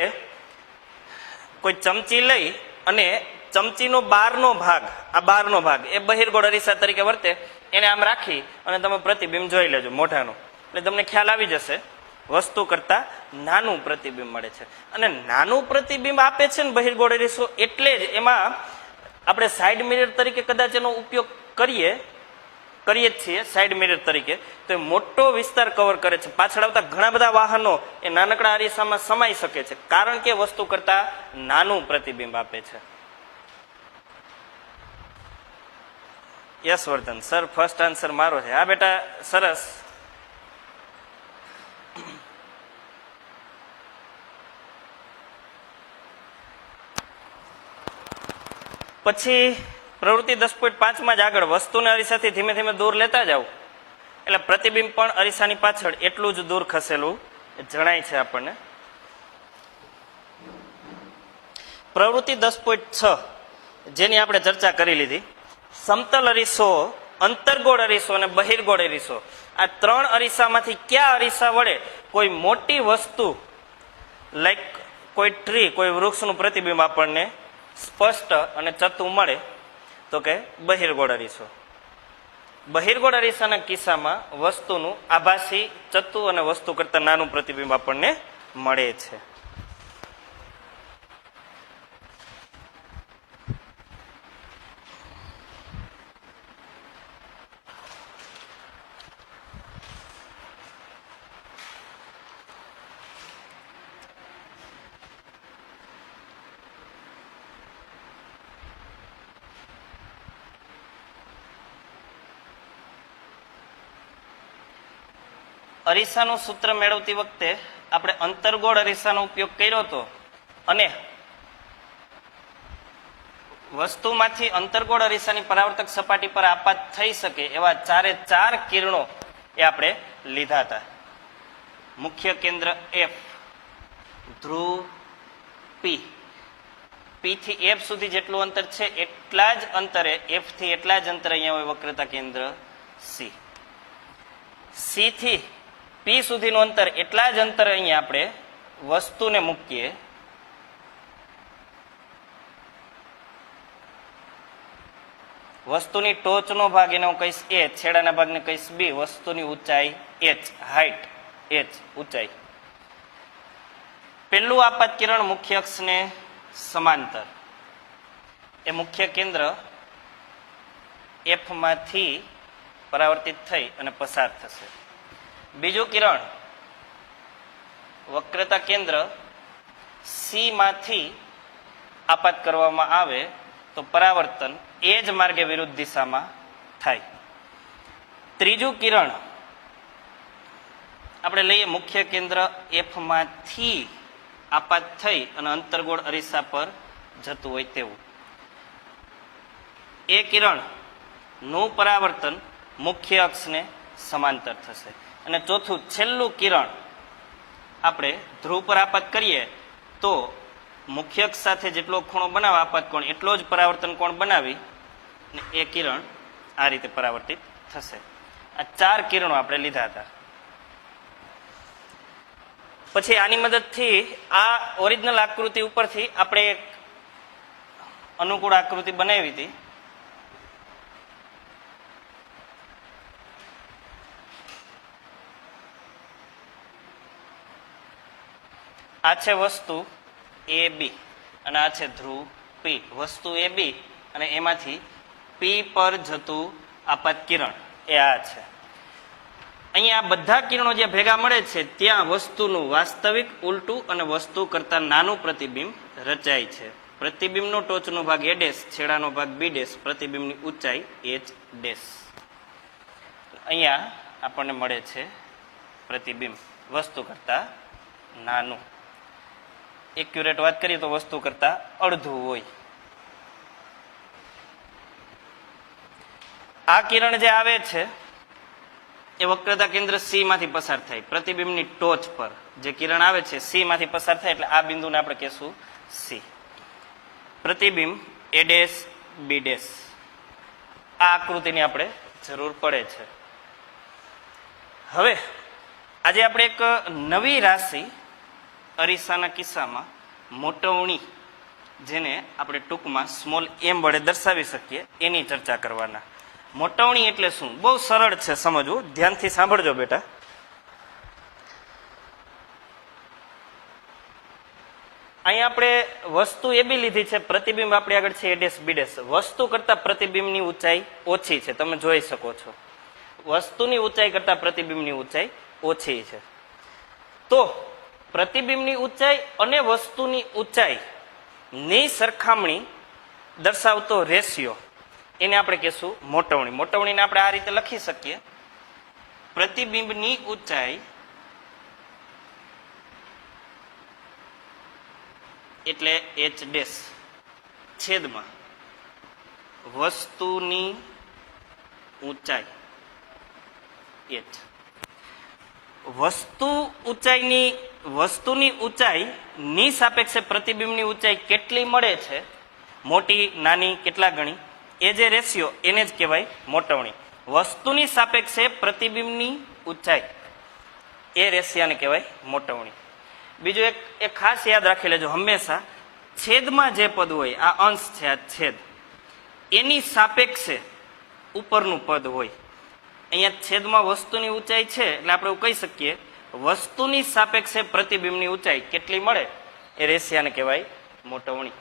કોઈ ચમચી લઈ અને ચમચીનો બહારનો ભાગ, આ બહારનો ભાગ એ બહિર્ગોળ અરીસા તરીકે વર્તે, એને આમ રાખી અને તમે પ્રતિબિંબ જોઈ લેજો મોઢાનું, એટલે તમને ખ્યાલ આવી જશે વસ્તુ કરતા નાનું પ્રતિબિંબ મળે છે. અને નાનું પ્રતિબિંબ આપે છે ને બહિર્ગોળ અરીસો, એટલે જ એમાં આપણે સાઈડ મિરર તરીકે કદાચ એનો ઉપયોગ કરીએ જ છીએ સાઈડ મિરર તરીકે, તો એ મોટો વિસ્તાર કવર કરે છે. પાછળ આવતા ઘણા બધા વાહનો એ નાનકડા અરીસામાં સમાઈ શકે છે, કારણ કે વસ્તુ કરતા નાનું પ્રતિબિંબ આપે છે. યશવર્ધન સર, ફર્સ્ટ આન્સર મારો છે. હા બેટા, સરસ. પછી પ્રવૃત્તિ 10.5 જ આગળ વસ્તુને અરીસાથી ધીમે ધીમે દૂર લેતા જાવ એટલે પ્રતિબિંબ પણ અરીસાની પાછળ એટલું જ દૂર ખસેલું જણાય છે આપણને. પ્રવૃત્તિ 10.6 જેની આપણે ચર્ચા કરી લીધી, સમતલ અરીસો, અંતર્ગોળ અરીસો અને બહિર્ગોળ અરીસો, આ ત્રણ અરીસામાંથી કયા અરીસા વડે કોઈ મોટી વસ્તુ લાઈક કોઈ ટ્રી, કોઈ વૃક્ષનું પ્રતિબિંબ આપણને સ્પષ્ટ અને ચતું મળે? તો કે બહિર્ગોળ અરીસો. બહિર્ગોળ અરીસાના કિસ્સામાં વસ્તુનું આભાસી, ચતું અને વસ્તુ કરતા નાનું પ્રતિબિંબ આપણને મળે છે. અરીસાનું સૂત્ર મેળવતી વખતે આપણે અંતર્ગોળ અરીસાનો ઉપયોગ કર્યો હતો અને વસ્તુમાંથી અંતર્ગોળ અરીસાની પરાવર્તક સપાટી પર આપાત થઈ શકે એવા 4 કિરણો એ આપણે લીધા હતા. મુખ્ય કેન્દ્ર F, ધ્રુવ P, P પી થી એફ સુધી જેટલું અંતર છે એટલા જ અંતરે, એફ થી એટલા જ અંતરે અહીંયા હોય વક્રતા કેન્દ્ર સી. સી થી પી સુધીનું અંતર એટલા જ અંતરે અહીંયા આપણે વસ્તુને મૂકીએ. વસ્તુની ટોચનો ભાગ એને હું કહીશ એ, છેડાના ભાગને કહીશ બી, વસ્તુની ઊંચાઈ એચ, હાઈટ એચ, ઊંચાઈ. પેલું આપાત કિરણ મુખ્ય અક્ષને સમાંતર, એ મુખ્ય કેન્દ્ર એફ માંથી પરાવર્તિત થઈ અને પસાર થશે. બીજું કિરણ વક્રતા કેન્દ્ર સી માંથી આપાત કરવામાં આવે તો પરાવર્તન એ જ માર્ગે વિરુદ્ધ દિશામાં થાય. ત્રીજું કિરણ આપણે લઈએ મુખ્ય કેન્દ્ર એફ માંથી આપાત થઈ અને અંતર્ગોળ અરીસા પર જતું હોય તેવું. એ કિરણ નું પરાવર્તન મુખ્ય અક્ષને સમાંતર થશે. અને ચોથું છેલ્લું કિરણ આપણે ધ્રુવ પર આપાત કરીએ તો મુખ્ય અક્ષ સાથે જેટલો ખૂણો બનાવે આપાત કોણ એટલો જ પરાવર્તન કોણ બનાવી ને એ કિરણ આ રીતે પરાવર્તિત થશે. આ 4 કિરણો આપણે લીધા હતા. પછી આની મદદથી આ ઓરિજિનલ આકૃતિ ઉપરથી આપણે એક અનુકૂળ આકૃતિ બનાવી હતી. આ છે વસ્તુ એ બી અને આ છે ધ્રુવ પી. વસ્તુ એ બી અને એમાંથી પી પર જતું આપાત કિરણ એ આ છે. અહીંયા બધા કિરણો જે ભેગા મળે છે ત્યાં વસ્તુનું વાસ્તવિક ઉલટું અને વસ્તુ કરતા નાનું પ્રતિબિંબ રચાય છે. પ્રતિબિંબનો ટોચનો ભાગ એ ડેશ, છેડાનો ભાગ બી ડેશ, પ્રતિબિંબની ઊંચાઈ એચ ડેશ. અહીંયા આપણને મળે છે પ્રતિબિંબ વસ્તુ કરતા નાનું. એક્યુરેટ વાત કરીએ તો વસ્તુ કરતા અડધું હોય. આ કિરણ જે આવે છે એ વક્રતા કેન્દ્ર સી માંથી પસાર થાય. પ્રતિબિંબની ટોચ પર જે કિરણ આવે છે સી માંથી પસાર થાય એટલે આ બિંદુને આપણે કહેશું સી. પ્રતિબિંબ એ ડેશ બી ડેશ. આ આકૃતિની આપણે જરૂર પડે છે. હવે આજે આપણે એક નવી રાશિ અરીસાના કિસ્સામાં મોટવણી, જેને આપણે ટૂંકમાં સ્મોલ એમ વડે દર્શાવી શકીએ, એની ચર્ચા કરવાના. મોટવણી એટલે શું? બહુ સરળ છે સમજવું, ધ્યાનથી સાંભળજો બેટા. અહીંયા આપણે વસ્તુ એ બી લીધી છે, પ્રતિબિંબ આપણી આગળ છે એ ડેશ બી ડેશ. વસ્તુ કરતા પ્રતિબિંબની ઊંચાઈ ઓછી છે, તમે જોઈ શકો છો. વસ્તુની ઊંચાઈ કરતા પ્રતિબિંબની ઊંચાઈ ઓછી છે. તો પ્રતિબિંબની ઊંચાઈ અને વસ્તુની ઊંચાઈ ની સરખામણી દર્શાવતો રેશિયો એને આપણે કહેશું મોટવણી. મોટવણીને આપણે આ રીતે લખી શકીએ, પ્રતિબિંબની ઊંચાઈ એટલે એચ ડેશ છેદમાં વસ્તુની ઊંચાઈ એચ. વસ્તુની ઊંચાઈ ની સાપેક્ષે પ્રતિબિંબની ઊંચાઈ કેટલી મળે છે, મોટી નાની કેટલા ગણી, એ જે રેશિયો એને જ કહેવાય મોટવણી. વસ્તુની સાપેક્ષે પ્રતિબિંબની ઊંચાઈ એ રેશિયાને કહેવાય મોટવણી. બીજું એક ખાસ યાદ રાખી લેજો, હંમેશા છેદમાં જે પદ હોય, આ અંશ છે આ છેદ, એની સાપેક્ષે ઉપરનું પદ હોય. અહીંયા છેદમાં વસ્તુની ઊંચાઈ છે એટલે આપણે એવું કહી શકીએ વસ્તુની સાપેક્ષે પ્રતિબિંબની ઊંચાઈ કેટલી મળે એ રેશિયાને કહેવાય મોટવણી.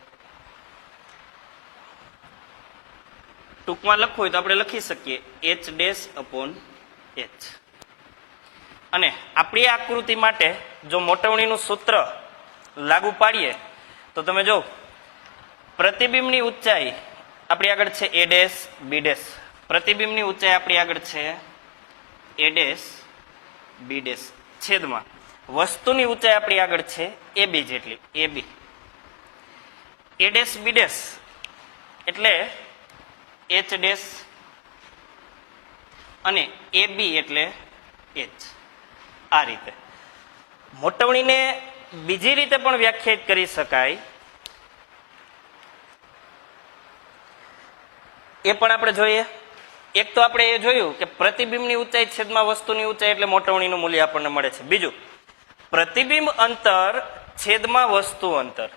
ટૂંકમાં લખવું હોય તો આપણે લખી શકીએ એચ ડેશ અપોન એચ. અને આપણી આકૃતિ માટે જો મોટવણીનું સૂત્ર લાગુ પાડીએ તો તમે જો પ્રતિબિંબની ઊંચાઈ આપણી આગળ છે એ ડેશ બી ડેશ. પ્રતિબિંબની ઊંચાઈ આપણી આગળ છે એ ડેશ બી ડેશ છેદમાં વસ્તુની ઊંચાઈ આપણી આગળ છે એ બી જેટલી, એ બી. એ ડેશ બી ડેશ એટલે એચ ડેશ અને એ બી એટલે એચ. આ રીતે મોટવણીને બીજી રીતે પણ વ્યાખ્યાયિત કરી શકાય એ પણ આપણે જોઈએ. એક તો આપણે એ જોયું કે પ્રતિબિંબની ઊંચાઈ છેદમાં વસ્તુની ઊંચાઈ એટલે મોટવણીનું મૂલ્ય આપણને મળે છે. બીજું, પ્રતિબિંબ અંતર છેદમાં વસ્તુ અંતર.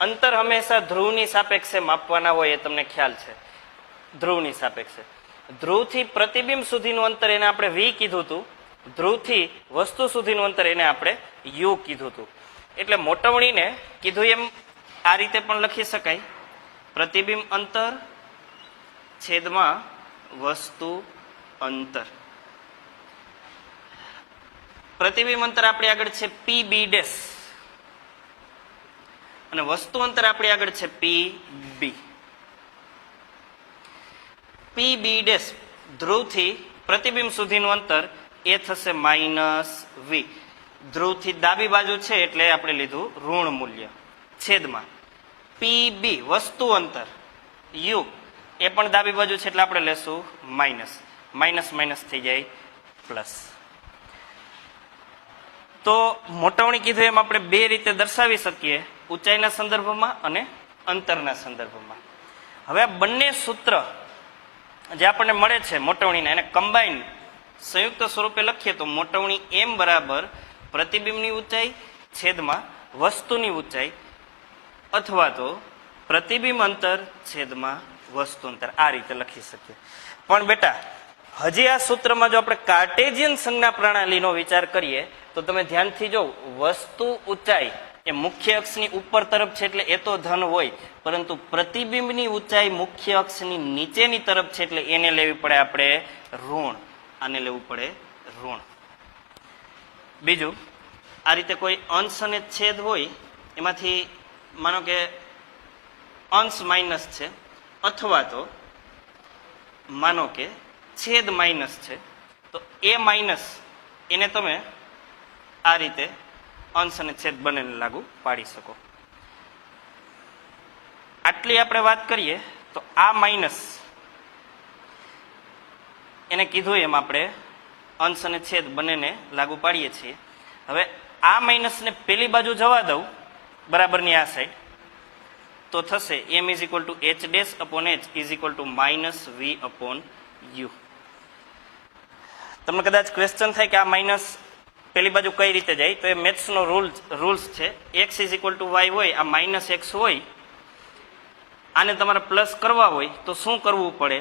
અંતર હંમેશા ધ્રુવની સાપેક્ષે માપવાના હોય, એ તમને ખ્યાલ છે. ધ્રુવની સાપેક્ષે ધ્રુવથી પ્રતિબિંબ સુધીનું અંતર એને આપણે વી કીધું હતું, ધ્રુવથી વસ્તુ સુધીનું અંતર એને આપણે યુ કીધું હતું. એટલે મોટવણીને કીધું એમ આ રીતે પણ લખી શકાય, પ્રતિબિંબ અંતર છેદમાં વસ્તુ અંતર. પ્રતિબિંબ અંતર આપણી આગળ છે પી બી ડેશ અને વસ્તુ અંતર આપણી આગળ છે પી બી. પી બી ડેશ ધ્રુવથી પ્રતિબિંબ સુધીનું અંતર એ થશે માઇનસ વી. ધ્રુવથી ડાબી બાજુ છે એટલે આપણે લીધું ઋણ મૂલ્ય, છેદમાં પી બી વસ્તુ અંતર યુ એ પણ ડાબી બાજુ છે એટલે આપણે લેશું માઇનસ. માઇનસ માઇનસ થઈ જાય પ્લસ. તો મોટવણી કીધું એમ આપણે બે રીતે દર્શાવી શકીએ, ઊંચાઈના સંદર્ભમાં અને અંતરના સંદર્ભમાં. હવે આ બંને સૂત્ર જે આપણને મળે છે મોટવણીના, એને કમ્બાઈન સંયુક્ત સ્વરૂપે લખીએ તો મોટવણી એમ બરાબર પ્રતિબિંબની ઊંચાઈ છેદમાં વસ્તુની ઊંચાઈ અથવા તો પ્રતિબિંબ અંતર છેદમાં વસ્તુ અંતર, આ રીતે લખી શકીએ. પણ બેટા હજી આ સૂત્રમાં જો આપણે કાર્ટેશિયન સંજ્ઞા પ્રણાલીનો વિચાર કરીએ તો તમે ધ્યાનથી જો, વસ્તુ ઊંચાઈ એ મુખ્ય અક્ષની ઉપર તરફ છે એટલે એ તો ધન હોય, પરંતુ પ્રતિબિંબની ઊંચાઈ મુખ્ય અક્ષની નીચેની તરફ છે એટલે એને લેવી પડે આપણે ઋણ, આને લેવું પડે ઋણ. બીજું, આ રીતે કોઈ અંશ અને છેદ હોય એમાંથી માનો કે અંશ માઇનસ છે અથવા તો માનો કે છેદ માઇનસ છે, તો એ માઇનસ એને તમે આ રીતે અંશ અને છેદ બંનેને લાગુ પાડી શકો. આટલી આપણે વાત કરીએ તો આ માઇનસ એને કીધું એમ આપણે અંશ અને છેદ બંનેને લાગુ પાડીએ છીએ. હવે આ માઇનસને પેલી બાજુ જવા દઉં બરાબરની આ સાઈડ, તો થશે m is equal to h dash upon h is equal to minus v upon u. તમને કદાચ ક્વેશ્ચન થાય કે આ માઇનસ પેલી બાજુ કઈ રીતે જાય, તો એ મેથ્સનો રૂલ્સ છે. x is equal to y હોય, આ માઇનસ એક્સ હોય, આને તમારે પ્લસ કરવા હોય તો શું કરવું પડે,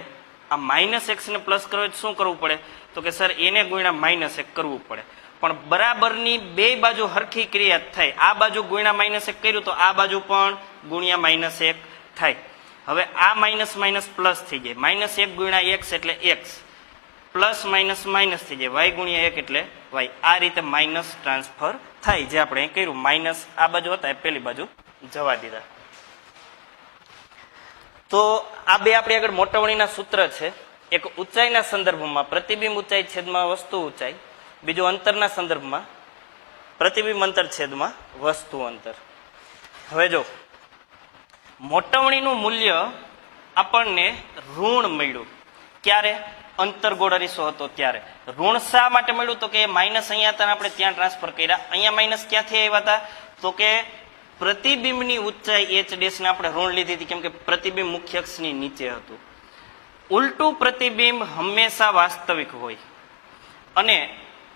આ માઇનસ એક્સને પ્લસ કરવા હોય તો શું કરવું પડે, તો કે સર એને ગુણ્યા માઇનસ એક કરવું પડે. પણ બરાબરની બે બાજુ હરખી ક્રિયા થાય, આ બાજુ ગુણ્યા માઇનસ એક કર્યું તો આ બાજુ પણ ગુણ્યા માઇનસ એક થાય. હવે આ માઇનસ માઇનસ પ્લસ થઈ જાય, માઇનસ એક ગુણ્યા એક્સ એટલે એક્સ, પ્લસ માઇનસ માઇનસ થઈ જાય, વાય ગુણ્યા એક એટલે વાય. આ રીતે માઇનસ ટ્રાન્સફર થાય, જે આપણે અહીં કર્યું, માઇનસ આ બાજુ હતા એ પેલી બાજુ જવા દીધા. તો આ બે આપણી આગળ મોટવણીના સૂત્ર છે. એક ઊંચાઈના સંદર્ભમાં પ્રતિબિંબ ઊંચાઈ છેદમાં વસ્તુ ઊંચાઈ, બીજું અંતરના સંદર્ભમાં પ્રતિબિંબ અંતર છેદમાં વસ્તુ અંતર. હવે જો મોટવણીનું મૂલ્ય આપણને ઋણ મળ્યું, ક્યારે? અંતરગોળ અરીસો હતો ત્યારે. ઋણ શા માટે મળ્યું? તો કે માઇનસ અહીંયા હતા આપણે ત્યાં ટ્રાન્સફર કર્યા. અહીંયા માઇનસ ક્યાંથી આવ્યા હતા? તો કે પ્રતિબિંબની ઊંચાઈ h ડેશ ને આપણે ઋણ લીધી હતી, કેમ કે પ્રતિબિંબ મુખ્ય અક્ષની નીચે હતું. ઉલટું પ્રતિબિંબ હંમેશા વાસ્તવિક હોય અને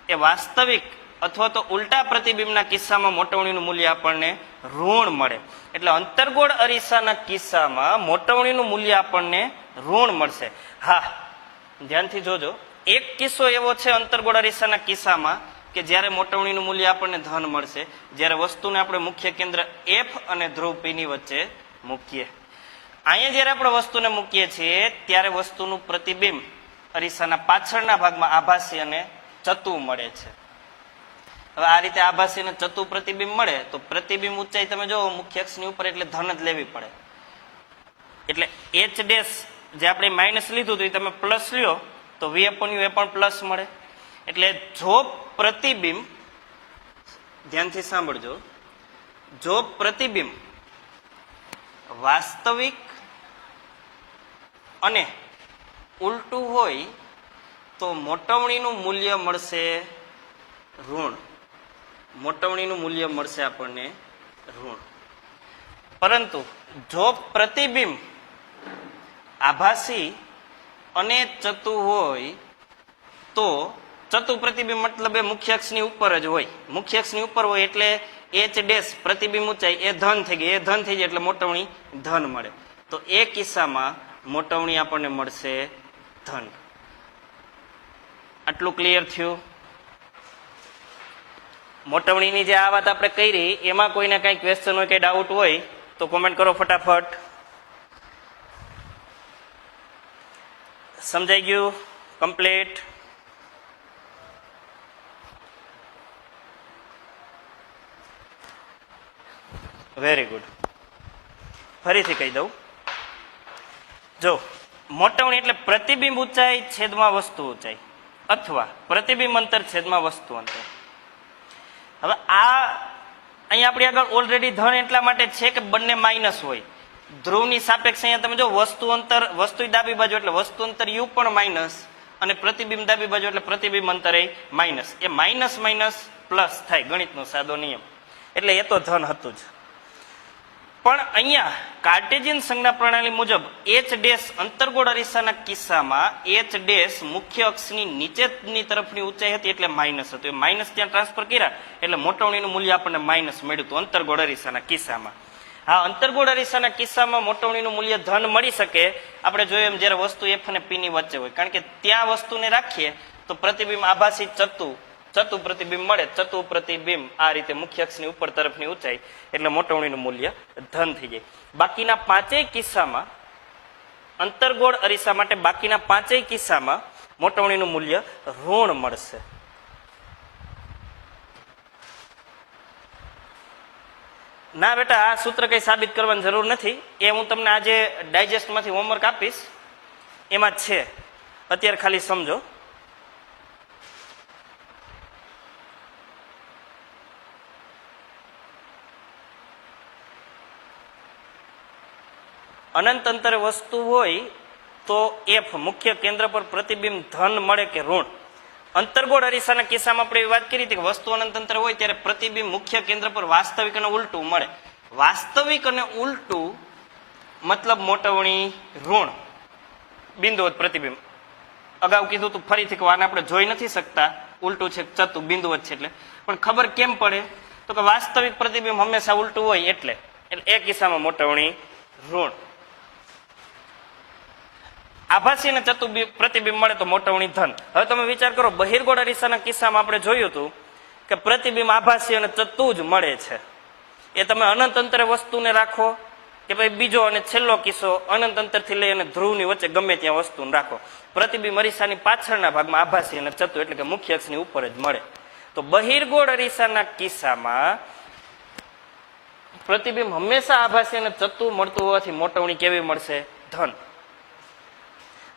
એ વાસ્તવિક અથવા તો ઉલટા પ્રતિબિંબના કિસ્સામાં મોટવણીનું મૂલ્ય આપણને ઋણ મળે. એટલે અંતરગોળ અરીસાના કિસ્સામાં મોટવણીનું મૂલ્ય આપણને ઋણ મળશે. હા, ધ્યાનથી જોજો, એક કિસ્સો એવો છે અંતરગોળ અરીસાના કિસ્સામાં કે જ્યારે મોટવણીનું મૂલ્ય આપણને ધન મળશે, જ્યારે વસ્તુને આપણે મુખ્ય કેન્દ્ર F અને ધ્રુવ P ની વચ્ચે મૂકીએ. અહીંયા જ્યારે આપણે વસ્તુને મૂકીએ છીએ ત્યારે વસ્તુનું પ્રતિબિંબ અરીસાના પાછળના ભાગમાં આભાસી અને ચતુ મળે છે. હવે આ રીતે આભાસી અને ચતુ પ્રતિબિંબ મળે તો પ્રતિબિંબ ઊંચાઈ તમે જો મુખ્ય અક્ષની ઉપર એટલે ધન જ લેવી પડે. એટલે h ડેશ જે આપણે માઇનસ લીધું હતું એ તમે પ્લસ લ્યો તો v અપોન યુ એ પણ પ્લસ મળે. એટલે જો પ્રતિબિંબ, ધ્યાનથી સાંભળજો, જો પ્રતિબિંબ વાસ્તવિક અને ઉલટું હોય તો મોટવણીનું મૂલ્ય મળશે ઋણ. મોટવણીનું મૂલ્ય મળશે આપણને ઋણ. પરંતુ જો પ્રતિબિંબ આભાસી અને ચતુ હોય તો ચતુ પ્રતિબિંબ મતલબ એ મુખ્ય અક્ષની ઉપર જ હોય. મુખ્ય અક્ષની ઉપર હોય એટલે એચ ડેશ પ્રતિબિંબ ઊંચાઈ એ ધન થઈ ગઈ, એ ધન થઈ જાય એટલે મોટવણી ધન મળે. તો એ કિસ્સામાં મોટવણી આપણને મળશે ધન. આટલું ક્લિયર થયું? મોટવણીની જે આ વાત આપણે કરી એમાં કોઈને કઈ ક્વેશ્ચન હોય કે ડાઉટ હોય તો કોમેન્ટ કરો ફટાફટ. સમજાઈ ગયું? કમ્પ્લીટ? Very good. ફરીથી કહી દઉં, જો મોટવણી એટલે પ્રતિબિંબ ઊંચાઈ છેદમાં વસ્તુ ઊંચાઈ અથવા પ્રતિબિંબ અંતર છેદમાં વસ્તુ અંતર. હવે આ અહીંયા આપણી આગળ ઓલરેડી ધન એટલા માટે છે કે બંને માઇનસ હોય. ધ્રુવની સાપેક્ષ અહીંયા તમે જો વસ્તુ અંતર, વસ્તુ ડાબી બાજુ એટલે વસ્તુ અંતર યુ પણ માઇનસ અને પ્રતિબિંબ ડાબી બાજુ એટલે પ્રતિબિંબ અંતર એ માઇનસ. એ માઇનસ માઇનસ પ્લસ થાય, ગણિતનો સાદો નિયમ. એટલે એ તો ધન હતું જ. પણ અહીંયા કાર્ટેશિયન સંજ્ઞા પ્રણાલી મુજબ એચ ડેશ અંતર્ગોળ અરીસાના કિસ્સામાં એચ ડેશ મુખ્ય અક્ષની નીચેની તરફની ઊંચાઈ હતી એટલે માઇનસ હતું. એ માઇનસ ત્યાં ટ્રાન્સફર કર્યા એટલે મોટવણીનું મૂલ્ય આપણને માઇનસ મળ્યું હતું અંતર્ગોળ અરીસાના કિસ્સામાં. હા, અંતર્ગોળ અરીસાના કિસ્સામાં મોટવણીનું મૂલ્ય ધન મળી શકે. આપણે જોયું એમ જ્યારે વસ્તુ એફ અને પી ની વચ્ચે હોય, કારણ કે ત્યાં વસ્તુને રાખીએ તો પ્રતિબિંબ આભાસી ચતુ પ્રતિબિંબ મળે. ચતુ પ્રતિબિંબ આ રીતે મુખ્ય અક્ષની ઉપર તરફની ઊંચાઈ એટલે મોટવણીનું મૂલ્ય ધન થઈ જાય. બાકીના પાંચેય કિસ્સામાં અંતર્ગોળ અરીસા માટે બાકીના પાંચેય કિસ્સામાં મોટવણીનું મૂલ્ય ઋણ મળશે. ના બેટા, આ સૂત્ર કઈ સાબિત કરવાની જરૂર નથી. એ હું તમને આજે ડાયજેસ્ટમાંથી હોમવર્ક આપીશ, એમાં છે. અત્યારે ખાલી સમજો. અનંત અંતરે વસ્તુ હોય તો એફ મુખ્ય કેન્દ્ર પર પ્રતિબિંબ ધન મળે કે ઋણ. અંતર્ગોળ અરીસાના કિસ્સામાં આપણે એવી વાત કરી હતી કે વસ્તુ અનંત અંતરે હોય ત્યારે પ્રતિબિંબ મુખ્ય કેન્દ્ર પર વાસ્તવિક અને ઉલટું મળે. વાસ્તવિક અને ઉલટું મતલબ મોટવણી ઋણ બિંદુવત પ્રતિબિંબ. અગાઉ કીધું તું, ફરીથી કહું, આને આપણે જોઈ નથી શકતા, ઉલટું છે ચતુ બિંદુવત છે એટલે. પણ ખબર કેમ પડે તો કે વાસ્તવિક પ્રતિબિંબ હંમેશા ઉલટું હોય એટલે એ કિસ્સામાં મોટવણી ઋણ. આભાસી અને ચતુ પ્રતિબિંબ મળે તો મોટવણી ધન. હવે તમે વિચાર કરો, બહિર્ગોળ અરીસાના કિસ્સામાં આપણે જોયું હતું કે પ્રતિબિંબ આભાસી અને ચતુ જ મળે છે. એ તમે અનંત અંતરે વસ્તુને રાખો કે ભાઈ બીજો અને છેલ્લો કિસ્સો અનંત અંતરથી લઈ અને ધ્રુવની વચ્ચે ગમે ત્યાં વસ્તુને રાખો, પ્રતિબિંબ અરીસાની પાછળના ભાગમાં આભાસી અને ચતુ એટલે કે મુખ્ય અક્ષની ઉપર જ મળે. તો બહિર્ગોળ અરીસાના કિસ્સામાં પ્રતિબિંબ હંમેશા આભાસી અને ચતુ મળતું હોવાથી મોટવણી કેવી મળશે? ધન.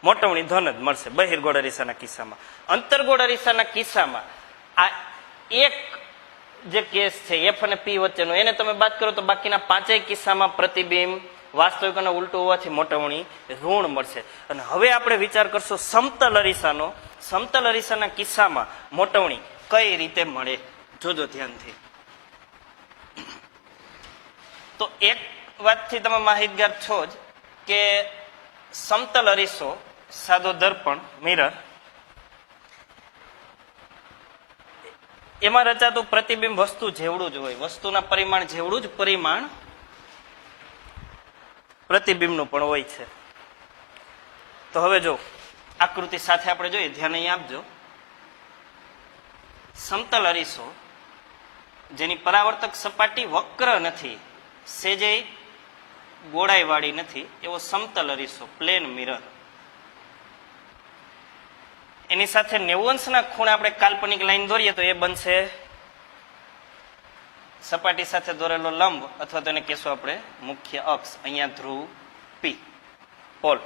મોટવણી ધન જ મળશે બહિર્ગોળ અરીસાના કિસ્સામાં. અંતર્ગોળ અરીસાના કિસ્સામાં આ એક જે કેસ છે એફ અને પી વચ્ચેનો, એને તમે બાદ કરો તો બાકીના પાંચેય કિસ્સામાં પ્રતિબિંબ વાસ્તવિક અને ઉલટું હોવાથી મોટવણી ઋણ મળશે. અને હવે આપણે વિચાર કરશું સમતલ અરીસાનો. સમતલ અરીસાના કિસ્સામાં મોટવણી કઈ રીતે મળે, જોજો ધ્યાનથી. તો એક વાતથી તમે માહિતગાર છો જ કે સમતલ અરીસો, સાદો દર્પણ, મિરર, એમાં રચાતું પ્રતિબિંબ વસ્તુ જેવડું જ હોય. વસ્તુના પરિમાણ જેવડું જ પરિમાણ પ્રતિબિંબનું પણ હોય છે. તો હવે જો આકૃતિ સાથે આપણે જોઈએ, ધ્યાન અહીં આપજો. સમતલ અરીસો જેની પરાવર્તક સપાટી વક્ર નથી, સેજે ગોળાઈ વાળી નથી, એવો સમતલ અરીસો, પ્લેન મિરર. એની સાથે 90 અંશના ખૂણે આપણે કાલ્પનિક લાઈન દોરીએ તો એ બનશે સપાટી સાથે દોરેલો લંબ, અથવા તો એને કહેશું આપણે મુખ્ય અક્ષ. અહીંયા ધ્રુવ પી, પોલ.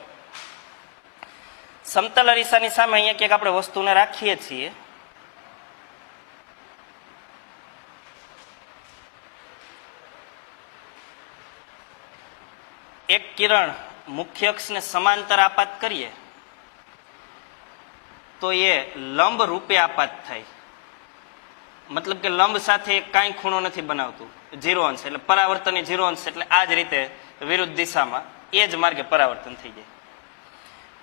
સમતલ અરીસાની સામે અહીંયા ક્યાંક આપણે વસ્તુને રાખીએ છીએ. એક કિરણ મુખ્ય અક્ષને સમાંતર આપાત કરીએ તો એ લંબ રૂપે આપાત થાય. મતલબ કે લંબ સાથે કાંઈ ખૂણો નથી બનાવતું, 0 અંશ એટલે પરાવર્તન 0 અંશ એટલે આ જ રીતે વિરુદ્ધ દિશામાં એ જ માર્ગે પરાવર્તન થઈ જાય.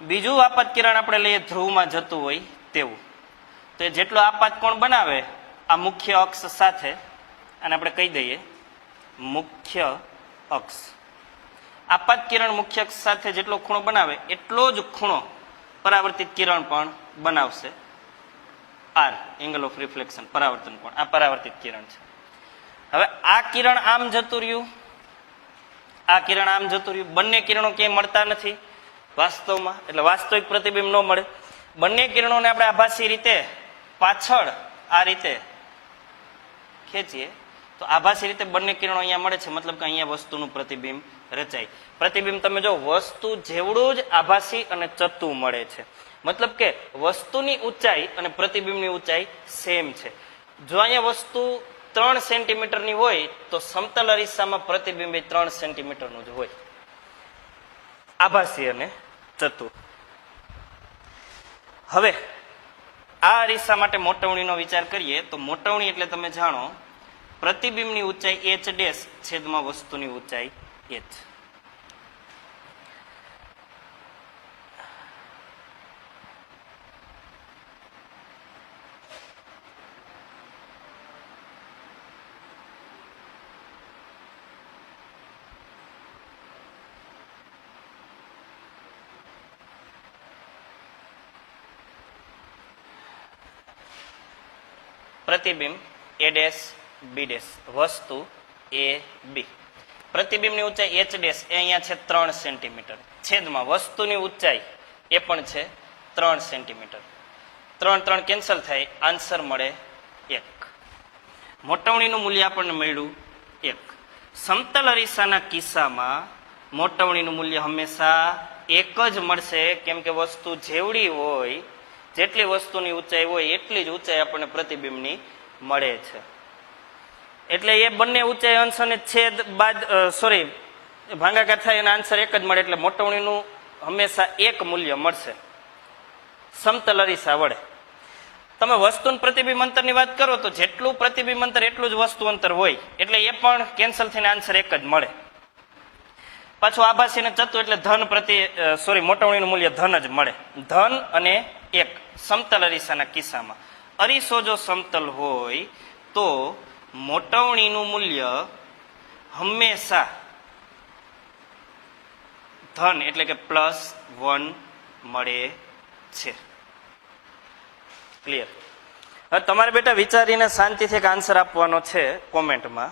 બીજું આપાત કિરણ આપણે લઈએ ધ્રુવમાં જતું હોય તેવું, તો એ જેટલો આપાત કોણ બનાવે આ મુખ્ય અક્ષ સાથે, અને આપણે કહી દઈએ મુખ્ય અક્ષ. આપાત કિરણ મુખ્ય અક્ષ સાથે જેટલો ખૂણો બનાવે એટલો જ ખૂણો પરાવર્તિત કિરણ પણ બનાવશે. આર એંગલ ઓફ રિફ્લેક્શન, પરાવર્તન કોણ, આ પરાવર્તિત કિરણ છે. હવે આ કિરણ આમ જતું રહ્યું, આ કિરણ આમ જતું રહ્યું, બંને કિરણો ક્યાંય મળતા નથી વાસ્તવમાં, એટલે વાસ્તવિક પ્રતિબિંબ ન મળે. બંને કિરણોને આપણે આભાસી રીતે પાછળ આ રીતે ખેંચીએ તો આભાસી રીતે બંને કિરણો અહીંયા મળે છે, મતલબ કે અહીંયા વસ્તુનું પ્રતિબિંબ રચાય. પ્રતિબિંબ તમે જો વસ્તુ જેવડું જ આભાસી અને ચત્તું મળે છે, મતલબ કે વસ્તુની ઊંચાઈ અને પ્રતિબિંબની ઊંચાઈ સેમ છે. જો અહીંયા વસ્તુ 3 સેન્ટીમીટરની હોય તો સમતલ અરીસામાં પ્રતિબિંબ 3 સેન્ટીમીટરનું જ હોય, આભાસી અને ચત્તુ. હવે આ અરીસા માટે મોટવણીનો વિચાર કરીએ તો મોટવણી એટલે તમે જાણો પ્રતિબિંબની ઊંચાઈ h ડેશ છેદમાં વસ્તુની ઊંચાઈ h. પ્રતિબિંબ a ડેશ b ડેશ, વસ્તુ a b. પ્રતિબિંબની ઊંચાઈ h ડેશ એ અહીંયા છે 3 સેન્ટીમીટર છેદમાં વસ્તુની ઊંચાઈ એ પણ છે 3 સેન્ટીમીટર. 3 3 કેન્સલ થાય, આન્સર મળે 1. મોટવણીનું મૂલ્ય આપણને મળ્યું 1. સમતલ અરીસાના કિસ્સામાં મોટવણીનું મૂલ્ય હંમેશા 1 જ મળશે, કેમ કે વસ્તુ જેવડી હોય, જેટલી વસ્તુની ઊંચાઈ હોય એટલી જ ઊંચાઈ આપણને પ્રતિબિંબની મળે છે. એટલે એ બંને ઊંચાઈ અંશ અને છેદ બાદ ભાગાકાર થાય અને આન્સર 1 જ મળે, એટલે મોટવણીનું હંમેશા 1 મૂલ્ય મળશે સમતલ અરીસા વડે. તમે વસ્તુ પ્રતિબિંબ અંતરની વાત કરો તો જેટલું પ્રતિબિંબ અંતર એટલું જ વસ્તુ અંતર હોય, એટલે એ પણ કેન્સલ થઈને આન્સર 1 જ મળે. પાછું આભાસી ને ચત્તુ એટલે મોટવણીનું મૂલ્ય ધન જ મળે. ધન અને 1 સમતલ અરીસાના કિસ્સામાં. અરીસો જો સમતલ હોય તો મોટવણીનું મૂલ્ય હંમેશા ધન એટલે કે +1 મળે છે. ક્લિયર? હવે તમારે બેટા વિચારીને શાંતિથી આન્સર આપવાનો છે કોમેન્ટમાં.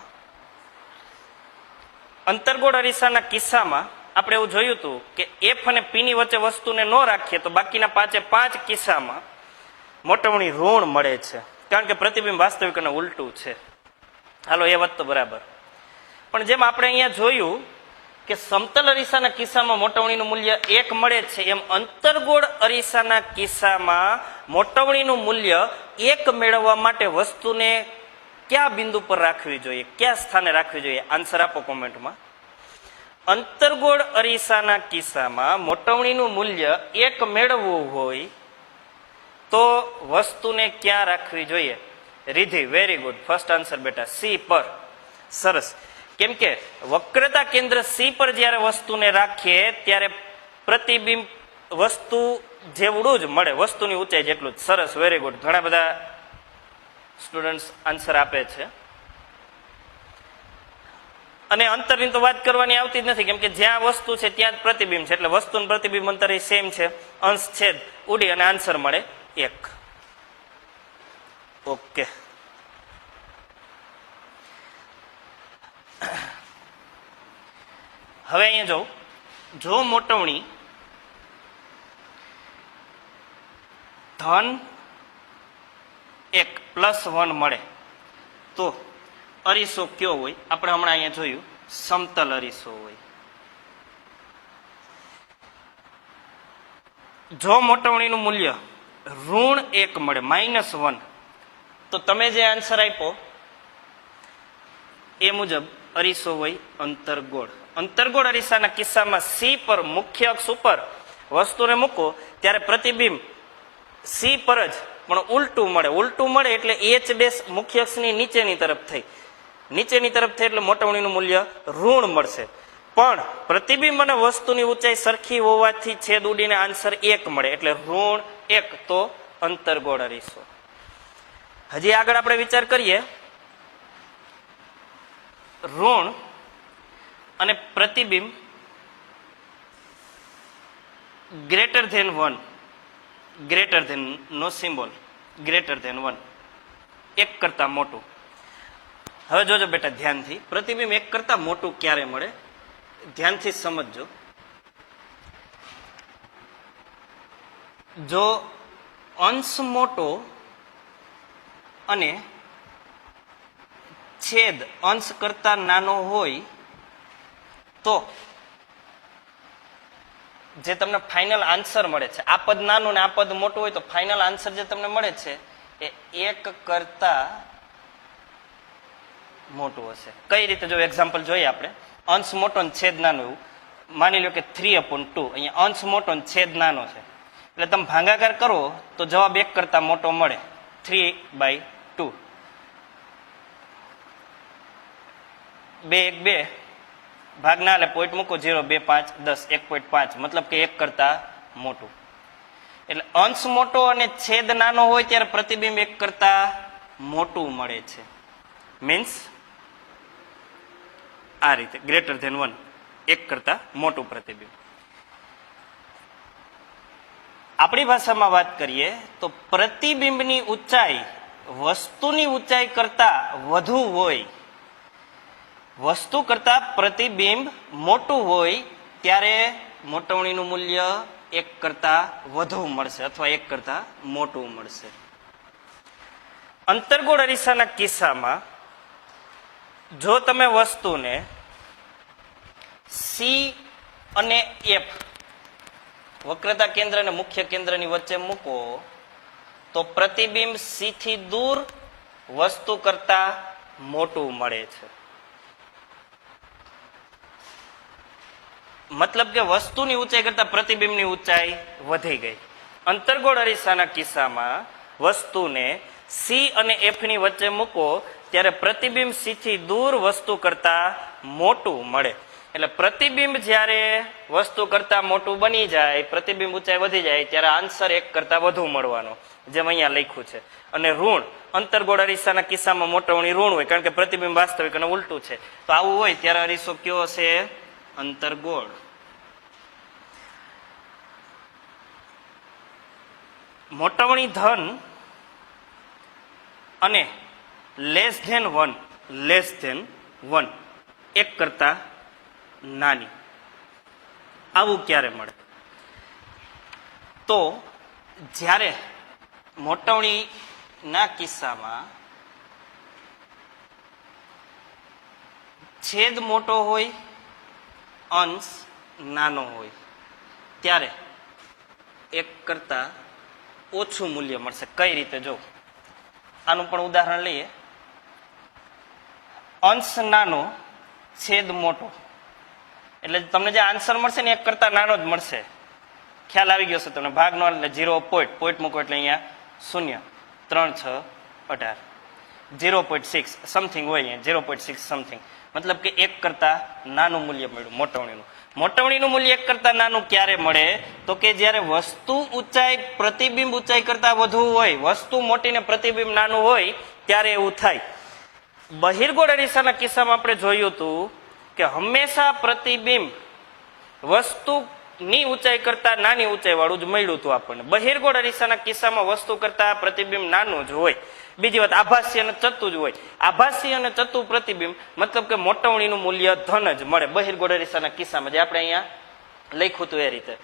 અંતર્ગોળ અરીસાના કિસ્સામાં આપણે એવું જોયું હતું કે F અને P ની વચ્ચે વસ્તુને ન રાખીએ તો બાકીના 5 કિસ્સામાં મોટવણી ઋણ મળે છે, કારણ કે પ્રતિબિંબ વાસ્તવિક અને ઉલટું છે. હાલો એ વાત તો બરાબર. પણ જેમ આપણે અહીંયા જોયું કે સમતલ અરીસાના કિસ્સામાં મોટવણીનું મૂલ્ય 1 મળે છે, એમ અંતર્ગોળ અરીસાના કિસ્સામાં મોટવણીનું મૂલ્ય 1 મેળવવા માટે વસ્તુને કયા બિંદુ પર રાખવી જોઈએ, કયા સ્થાને રાખવી જોઈએ? આન્સર આપો કોમેન્ટમાં. અંતર્ગોળ અરીસાના કિસ્સામાં મોટવણીનું મૂલ્ય 1 મેળવવું હોય તો વસ્તુને ક્યાં રાખવી જોઈએ? Riddhi, very good, first answer બેટા, C પર. સરસ. કેમ કે વક્રતા કેન્દ્ર C પર જ્યારે વસ્તુને રાખીએ ત્યારે પ્રતિબિંબ વસ્તુ જેવડું જ મળે, વસ્તુની ઊંચાઈ જેટલું જ. સરસ, વેરી ગુડ. ઘણા બધા સ્ટુડન્ટ્સ આન્સર આપે છે. અને અંતરની તો વાત કરવાની આવતી જ નથી, કેમ કે જ્યાં વસ્તુ છે ત્યાં જ પ્રતિબિંબ છે, એટલે વસ્તુનું પ્રતિબિંબ અંતર એ સેમ છે. અંશ છેદ ઉડી અને આન્સર મળે 1. ઓકે. હવે અહીંયા જો મોટવણી ધન 1 +1 મળે તો અરીસો કયો હોય? આપણે હમણાં અહીંયા જોયું સમતલ અરીસો હોય. જો મોટવણીનું મૂલ્ય ઋણ 1 મળે, -1, તો તમે જે આન્સર આપ્યો એ મુજબ અરીસો હોય અંતર્ગોળ. અંતર્ગોળ અરીસાના કિસ્સામાં C પર મુખ્ય અક્ષ ઉપર વસ્તુને મૂકો ત્યારે પ્રતિબિંબ C પર જ પણ ઉલટું મળે. ઉલટું મળે એટલે H ડેશ મુખ્ય અક્ષની નીચેની તરફ થઈ એટલે મોટવણીનું મૂલ્ય ઋણ મળશે. પણ પ્રતિબિંબ અને વસ્તુની ઊંચાઈ સરખી હોવાથી છેદ ઉડીને આન્સર 1 મળે, એટલે ઋણ 1 તો અંતર્ગોળ અરીસો. હજી આગળ આપણે વિચાર કરીએ, ઋણ અને પ્રતિબિંબ ગ્રેટર ધેન 1, ગ્રેટર ધેન નો સિમ્બોલ, ગ્રેટર ધેન 1, 1 કરતા મોટું. હવે જોજો બેટા ધ્યાનથી, પ્રતિબિંબ 1 કરતા મોટું ક્યારે મળે, ધ્યાનથી સમજજો. જો અંશ મોટો અને છેદ અંશ કરતા નાનો હોય તો જે તમને ફાઇનલ આન્સર મળે છે, આ પદ નાનું ને આ પદ મોટું હોય તો ફાઇનલ આન્સર જે તમને મળે છે એ 1 કરતા મોટું હશે. કઈ રીતે, જો એક્ઝામ્પલ જોઈએ આપણે. અંશ મોટો ને છેદ નાનો, એવું માની લો કે 3/2, અહીંયા અંશ મોટો ને છેદ નાનો છે, એટલે તમે ભાગાકાર કરો તો જવાબ 1 કરતા મોટો મળે, 3/2. 2 1 2 ભાગ ના એટલે પોઈન્ટ મૂકો, 0 2 5 10, 1.5, મતલબ કે 1 કરતા મોટું. એટલે અંશ મોટો અને છેદ નાનો હોય ત્યારે પ્રતિબિંબ 1 કરતા મોટું મળે છે. મીન્સ આ રીતે ગ્રેટર ધેન 1, 1 કરતા મોટું પ્રતિબિંબ. આપણી ભાષામાં વાત કરીએ તો પ્રતિબિંબની ઊંચાઈ વસ્તુની ઊંચાઈ કરતા વધુ હોય, વસ્તુ કરતા પ્રતિબિંબ મોટું હોય ત્યારે મોટવણીનું મૂલ્ય 1 કરતા વધુ મળશે અથવા 1 કરતા મોટું મળશે. અંતર્ગોળ અરીસાના કિસ્સામાં જો તમે વસ્તુને સી અને એફ વક્રતા કેન્દ્ર અને મુખ્ય કેન્દ્રની વચ્ચે મૂકો તો પ્રતિબિંબ સી થી દૂર વસ્તુ કરતા મોટું મળે છે. મતલબ કે વસ્તુની ઊંચાઈ કરતા પ્રતિબિંબની ઊંચાઈ વધી ગઈ. અંતર્ગોળ અરીસાના કિસ્સામાં વસ્તુને સી અને એફ ની વચ્ચે મૂકો ત્યારે પ્રતિબિંબ સી થી દૂર વસ્તુ કરતા મોટું મળે. એટલે પ્રતિબિંબ જ્યારે વસ્તુ કરતા મોટું બની જાય, પ્રતિબિંબ ઊંચાઈ વધી જાય ત્યારે આન્સર 1 કરતા વધુ મળવાનો, જેમ અહીંયા લખ્યું છે. અને ઋણ અંતર્ગોળ અરીસાના કિસ્સામાં મોટવણી ઋણ હોય, કારણ કે પ્રતિબિંબ વાસ્તવિક અને ઉલટું છે. તો આવું હોય ત્યારે અરીસો કયો હશે? અંતર્ગોળ. મોટવણી ધન અને લેસ ધેન 1, લેસ ધેન 1, 1 કરતા નાની, આવું ક્યારે મળે? તો જ્યારે મોટવણીના કિસ્સામાં છેદ મોટો હોય, અંશ નાનો હોય ત્યારે 1 કરતા ઓછું મૂલ્ય મળશે. કઈ રીતે? જો આનું પણ ઉદાહરણ લઈએ. અંશ નાનો, છેદ મોટો, એટલે તમને જે આન્સર મળશે ને 1 કરતા નાનો જ મળશે. ખ્યાલ આવી ગયો છે તમને? ભાગનો એટલે 0 પોઈન્ટ મૂકો એટલે અહીંયા 0, 3 6 18, 0.6 સમથિંગ હોય અહીંયા, 0.6 સમથિંગ, મતલબ કે 1 કરતા નાનું મૂલ્ય મળ્યું મોટવણીનું. મોટવણીનું મૂલ્ય 1 કરતા નાનું ક્યારે મળે? તો કે જ્યારે વસ્તુ ઊંચાઈ પ્રતિબિંબ ઊંચાઈ કરતા વધુ હોય, વસ્તુ મોટી ને પ્રતિબિંબ નાનું હોય ત્યારે એવું થાય. બહિર્ગોળ અરીસાના કિસ્સામાં આપણે જોયું હતું કે હંમેશા પ્રતિબિંબ વસ્તુની ઊંચાઈ કરતા નાની ઊંચાઈ વાળું જ મળ્યું હતું આપણને. બહિર્ગોળ અરીસાના કિસ્સામાં વસ્તુ કરતા પ્રતિબિંબ નાનું જ હોય. બીજી વાત, આભાસી અને ચત્તુ જ હોય. આભાસી અને ચત્તુ પ્રતિબિંબ મતલબ કે મોટવણીનું મૂલ્ય ધન જ મળે બહિર્ગોળ અરીસાના કિસ્સામાં, જે આપણે અહીંયા લખ્યું હતું એ રીતે.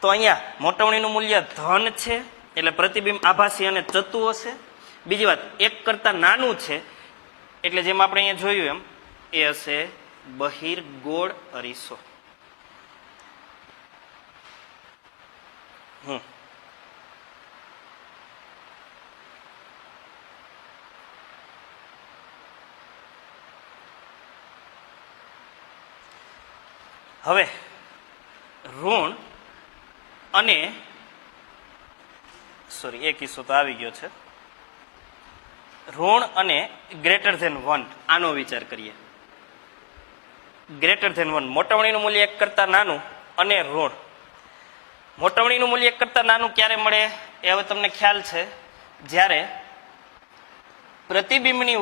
તો અહીંયા મોટવણીનું મૂલ્ય ધન છે એટલે પ્રતિબિંબ આભાસી અને ચત્તુ હશે. બીજી વાત, 1 કરતા નાનું છે એટલે જેમ આપણે અહીંયા જોયું એમ એ હશે બહિર્ગોળ અરીસો. હવે ઋણ અને એ કિસ્સો તો આવી ગયો છે. ઋણ અને ગ્રેટર ધેન 1 આનો વિચાર કરીએ. ગ્રેટર ધેન 1, મોટવણીનું મૂલ્ય 1 કરતા નાનું અને ઋણ. મોટવણીનું મૂલ્ય 1 કરતા નાનું ક્યારે મળે એ હવે તમને ખ્યાલ છે, જ્યારે પ્રતિબિંબની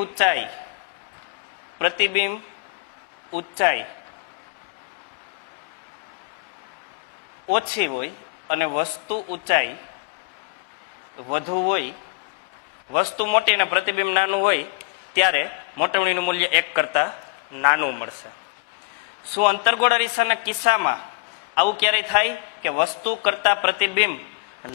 ઊંચાઈ ઓછી હોય અને વસ્તુ ઊંચાઈ વધુ હોય, વસ્તુ મોટી અને પ્રતિબિંબ નાનું હોય ત્યારે મોટવણીનું મૂલ્ય 1 કરતા નાનું મળશે. શું અંતર્ગોળ અરીસાના કિસ્સામાં આવું ક્યારેય થાય કે વસ્તુ કરતા પ્રતિબિંબ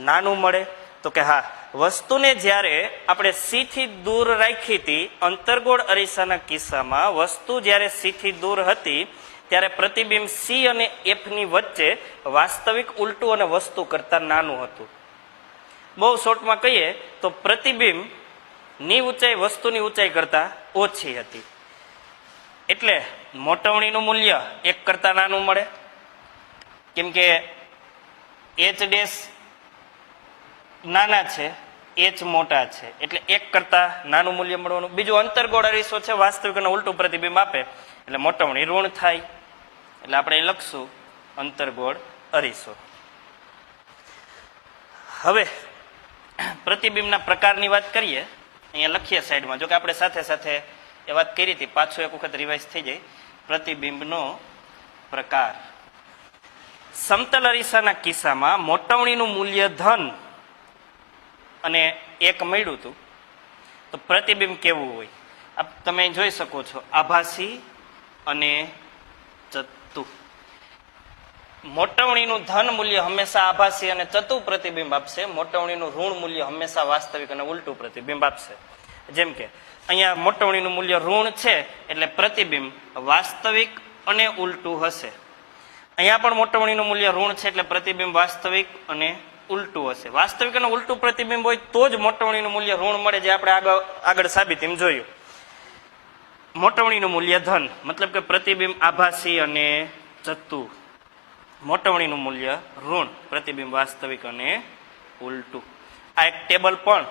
નાનું મળે? તો કે હા, વસ્તુને જ્યારે આપણે સી થી દૂર રાખી હતી, અંતર્ગોળ અરીસાના કિસ્સામાં વસ્તુ જ્યારે સી થી દૂર હતી ત્યારે પ્રતિબિંબ સી અને એફ ની વચ્ચે વાસ્તવિક ઉલટું અને વસ્તુ કરતા નાનું હતું. બહુ શોર્ટમાં કહીએ તો પ્રતિબિંબની ઊંચાઈ વસ્તુની ઊંચાઈ કરતા ઓછી હતી, એટલે મોટવણીનું મૂલ્ય 1 કરતા નાનું મળે. કેમ કે એચ ડેશ નાના છે, એચ મોટા છે, એટલે 1 કરતા નાનું મૂલ્ય મળવાનું. બીજું અંતર્ગોળ અરીસો છે, વાસ્તવિક અને ઉલટું પ્રતિબિંબ આપે એટલે મોટવણી ઋણ થાય, એટલે આપણે લખશું અંતર્ગોળ અરીસો. હવે પ્રતિબિંબના પ્રકારની વાત કરીએ, અહીંયા લખીએ સાઈડમાં. જો કે આપણે સાથે સાથે એ વાત કરી હતી, પાછું એક વખત રિવાઇઝ થઈ જાય. પ્રતિબિંબનો પ્રકાર. સમતલ અરીસાના કિસ્સામાં મોટવણીનું મૂલ્ય ધન અને 1 મળ્યું હતું તો પ્રતિબિંબ કેવું હોય તમે જોઈ શકો છો, આભાસી અને ચતુ. મોટવણીનું ધન મૂલ્ય હંમેશા આભાસી અને ચતુ પ્રતિબિંબ આપશે, મોટવણીનું ઋણ મૂલ્ય હંમેશા વાસ્તવિક અને ઉલટું પ્રતિબિંબ આપશે. જેમ કે અહીંયા મોટવણીનું મૂલ્ય ઋણ છે એટલે પ્રતિબિંબ વાસ્તવિક અને ઉલટું હશે. અહીંયા પણ મોટવણીનું મૂલ્ય ઋણ છે એટલે પ્રતિબિંબ વાસ્તવિક અને ઉલટું હશે. વાસ્તવિક અને ઉલટું પ્રતિબિંબ હોય તો જ મોટવણીનું મૂલ્ય ઋણ મળે, જે આપણે આગળ સાબિતીમાં જોયું. મોટવણીનું મૂલ્ય ધન મતલબ કે પ્રતિબિંબ આભાસી અને ચતુ, મોટવણીનું મૂલ્ય ઋણ પ્રતિબિંબ વાસ્તવિક અને ઉલટું. આ એક ટેબલ પણ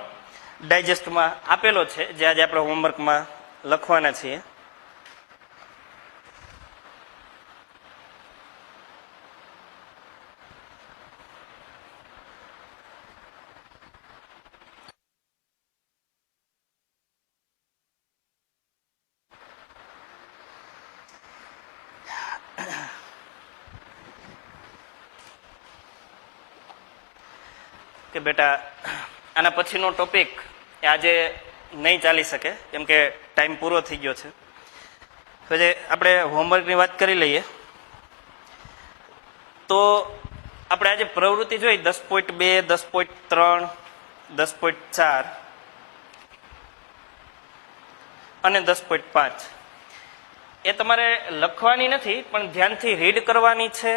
ડાયજેસ્ટમાં આપેલો છે, જે આજે આપણે હોમવર્કમાં લખવાના છીએ. કે બેટા આના પછીનો ટોપિક એ આજે નહીં ચાલી શકે, કેમ કે ટાઈમ પૂરો થઈ ગયો છે. હવે આપણે હોમવર્કની વાત કરી લઈએ તો આપણે આજે પ્રવૃત્તિ જોઈ 10.2, 10.3, 10.4 અને 10.5. એ તમારે લખવાની નથી પણ ધ્યાનથી રીડ કરવાની છે,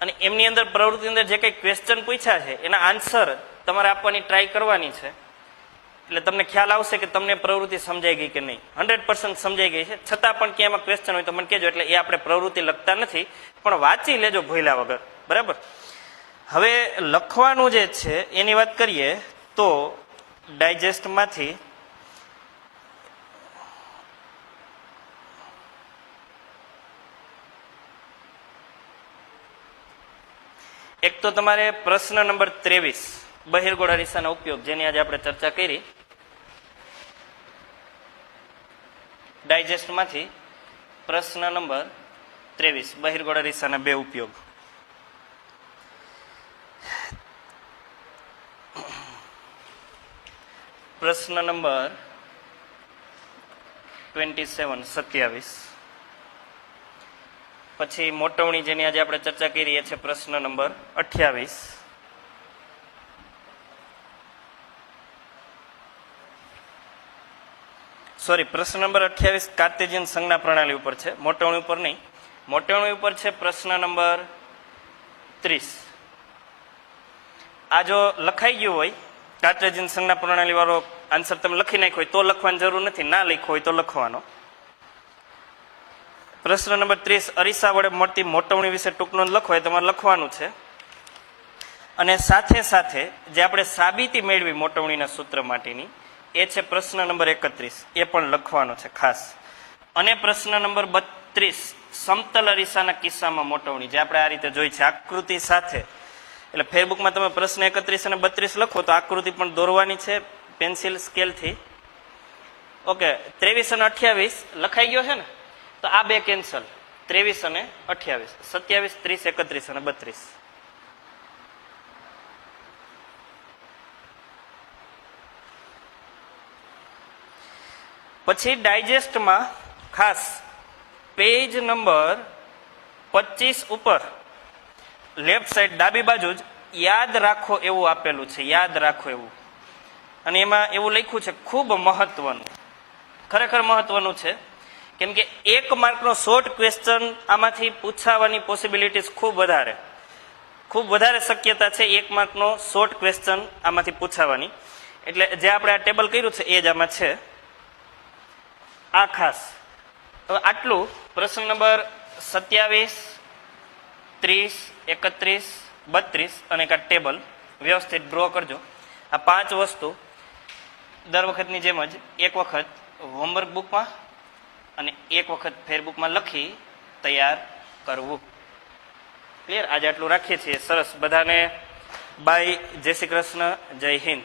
અને એમની અંદર પ્રવૃત્તિની અંદર જે કંઈ ક્વેશ્ચન પૂછ્યા છે એના આન્સર તમારે આપવાની ટ્રાય કરવાની છે. એટલે તમને ખ્યાલ આવશે કે તમને પ્રવૃત્તિ સમજાઈ ગઈ કે નહીં. 100% સમજાઈ ગઈ છે, છતાં પણ ક્યાં એમાં ક્વેશ્ચન હોય તો મને કહેજો. એટલે એ આપણે પ્રવૃત્તિ લખતા નથી પણ વાંચી લેજો ભૂલ્યા વગર, બરાબર. હવે લખવાનું જે છે એની વાત કરીએ તો ડાયજેસ્ટમાંથી એક તો તમારે પ્રશ્ન નંબર 23 બહિર્ગોળ અરીસાનો ઉપયોગ, જેની આજે આપણે ચર્ચા કરી, ડાયજેસ્ટમાંથી પ્રશ્ન નંબર 23 બહિર્ગોળ અરીસાના 2 ઉપયોગ. પ્રશ્ન નંબર 27 પછી મોટવણી જેની આજે આપણે ચર્ચા કરી એ છે પ્રશ્ન નંબર 28. સોરી, પ્રશ્ન નંબર 28 કાર્ટેશિયન સંજ્ઞા પ્રણાલી ઉપર છે, મોટવણી ઉપર નહીં. મોટવણી ઉપર છે પ્રશ્ન નંબર 30. આ જો લખાઈ ગયું હોય કાર્ટેશિયન સંજ્ઞા પ્રણાલી વાળો આન્સર તમે લખી નાખ્યો હોય તો લખવાની જરૂર નથી, ના લખ્યો હોય તો લખવાનો. પ્રશ્ન નંબર 30 અરીસા વડે મળતી મોટવણી વિશે ટૂંક નોંધ લખો એ તમારે લખવાનું છે. અને સાથે સાથે જે આપણે સાબિતી મેળવી મોટવણીના સૂત્ર માટેની એ છે પ્રશ્ન નંબર 31, એ પણ લખવાનો છે ખાસ. અને પ્રશ્ન નંબર 32 સમતલ અરીસાના કિસ્સામાં મોટવણી, જે આપણે આ રીતે જોઈ છે આકૃતિ સાથે. એટલે ફેરબુકમાં તમે પ્રશ્ન 31 અને 32 લખો તો આકૃતિ પણ દોરવાની છે પેન્સિલ સ્કેલથી. ઓકે, 23 અને 28 લખાઈ ગયો છે ને, તો આ બે કેન્સલ, 23 અને 28, 27, 30, 31 અને 32. પછી ડાયજેસ્ટમાં ખાસ પેજ નંબર 25 ઉપર લેફ્ટ સાઈડ ડાબી બાજુ જ યાદ રાખો એવું આપેલું છે, યાદ રાખો એવું. અને એમાં એવું લખ્યું છે ખૂબ મહત્વનું, ખરેખર મહત્વનું છે, કેમ કે 1 માર્કનો શોર્ટ ક્વેશ્ચન આમાંથી પૂછાવાની પોસિબિલિટીઝ ખૂબ વધારે શક્યતા છે 1 માર્કનો શોર્ટ ક્વેશ્ચન આમાંથી પૂછાવાની. એટલે જે આપણે આ ટેબલ કર્યું છે એ જ આમાં છે, આ ખાસ. હવે આટલું પ્રશ્ન નંબર 27, 30, 31, 32 અને એક આ ટેબલ વ્યવસ્થિત ડ્રો કરજો. આ 5 વસ્તુ દર વખતની જેમ જ એક વખત હોમવર્ક બુકમાં અને એક વખત ફેરબુકમાં લખી તૈયાર કરવું. ક્લિયર? આજે આટલું રાખીએ છીએ. સરસ. બધાને બાય, જય શ્રી કૃષ્ણ, જય હિન્દ.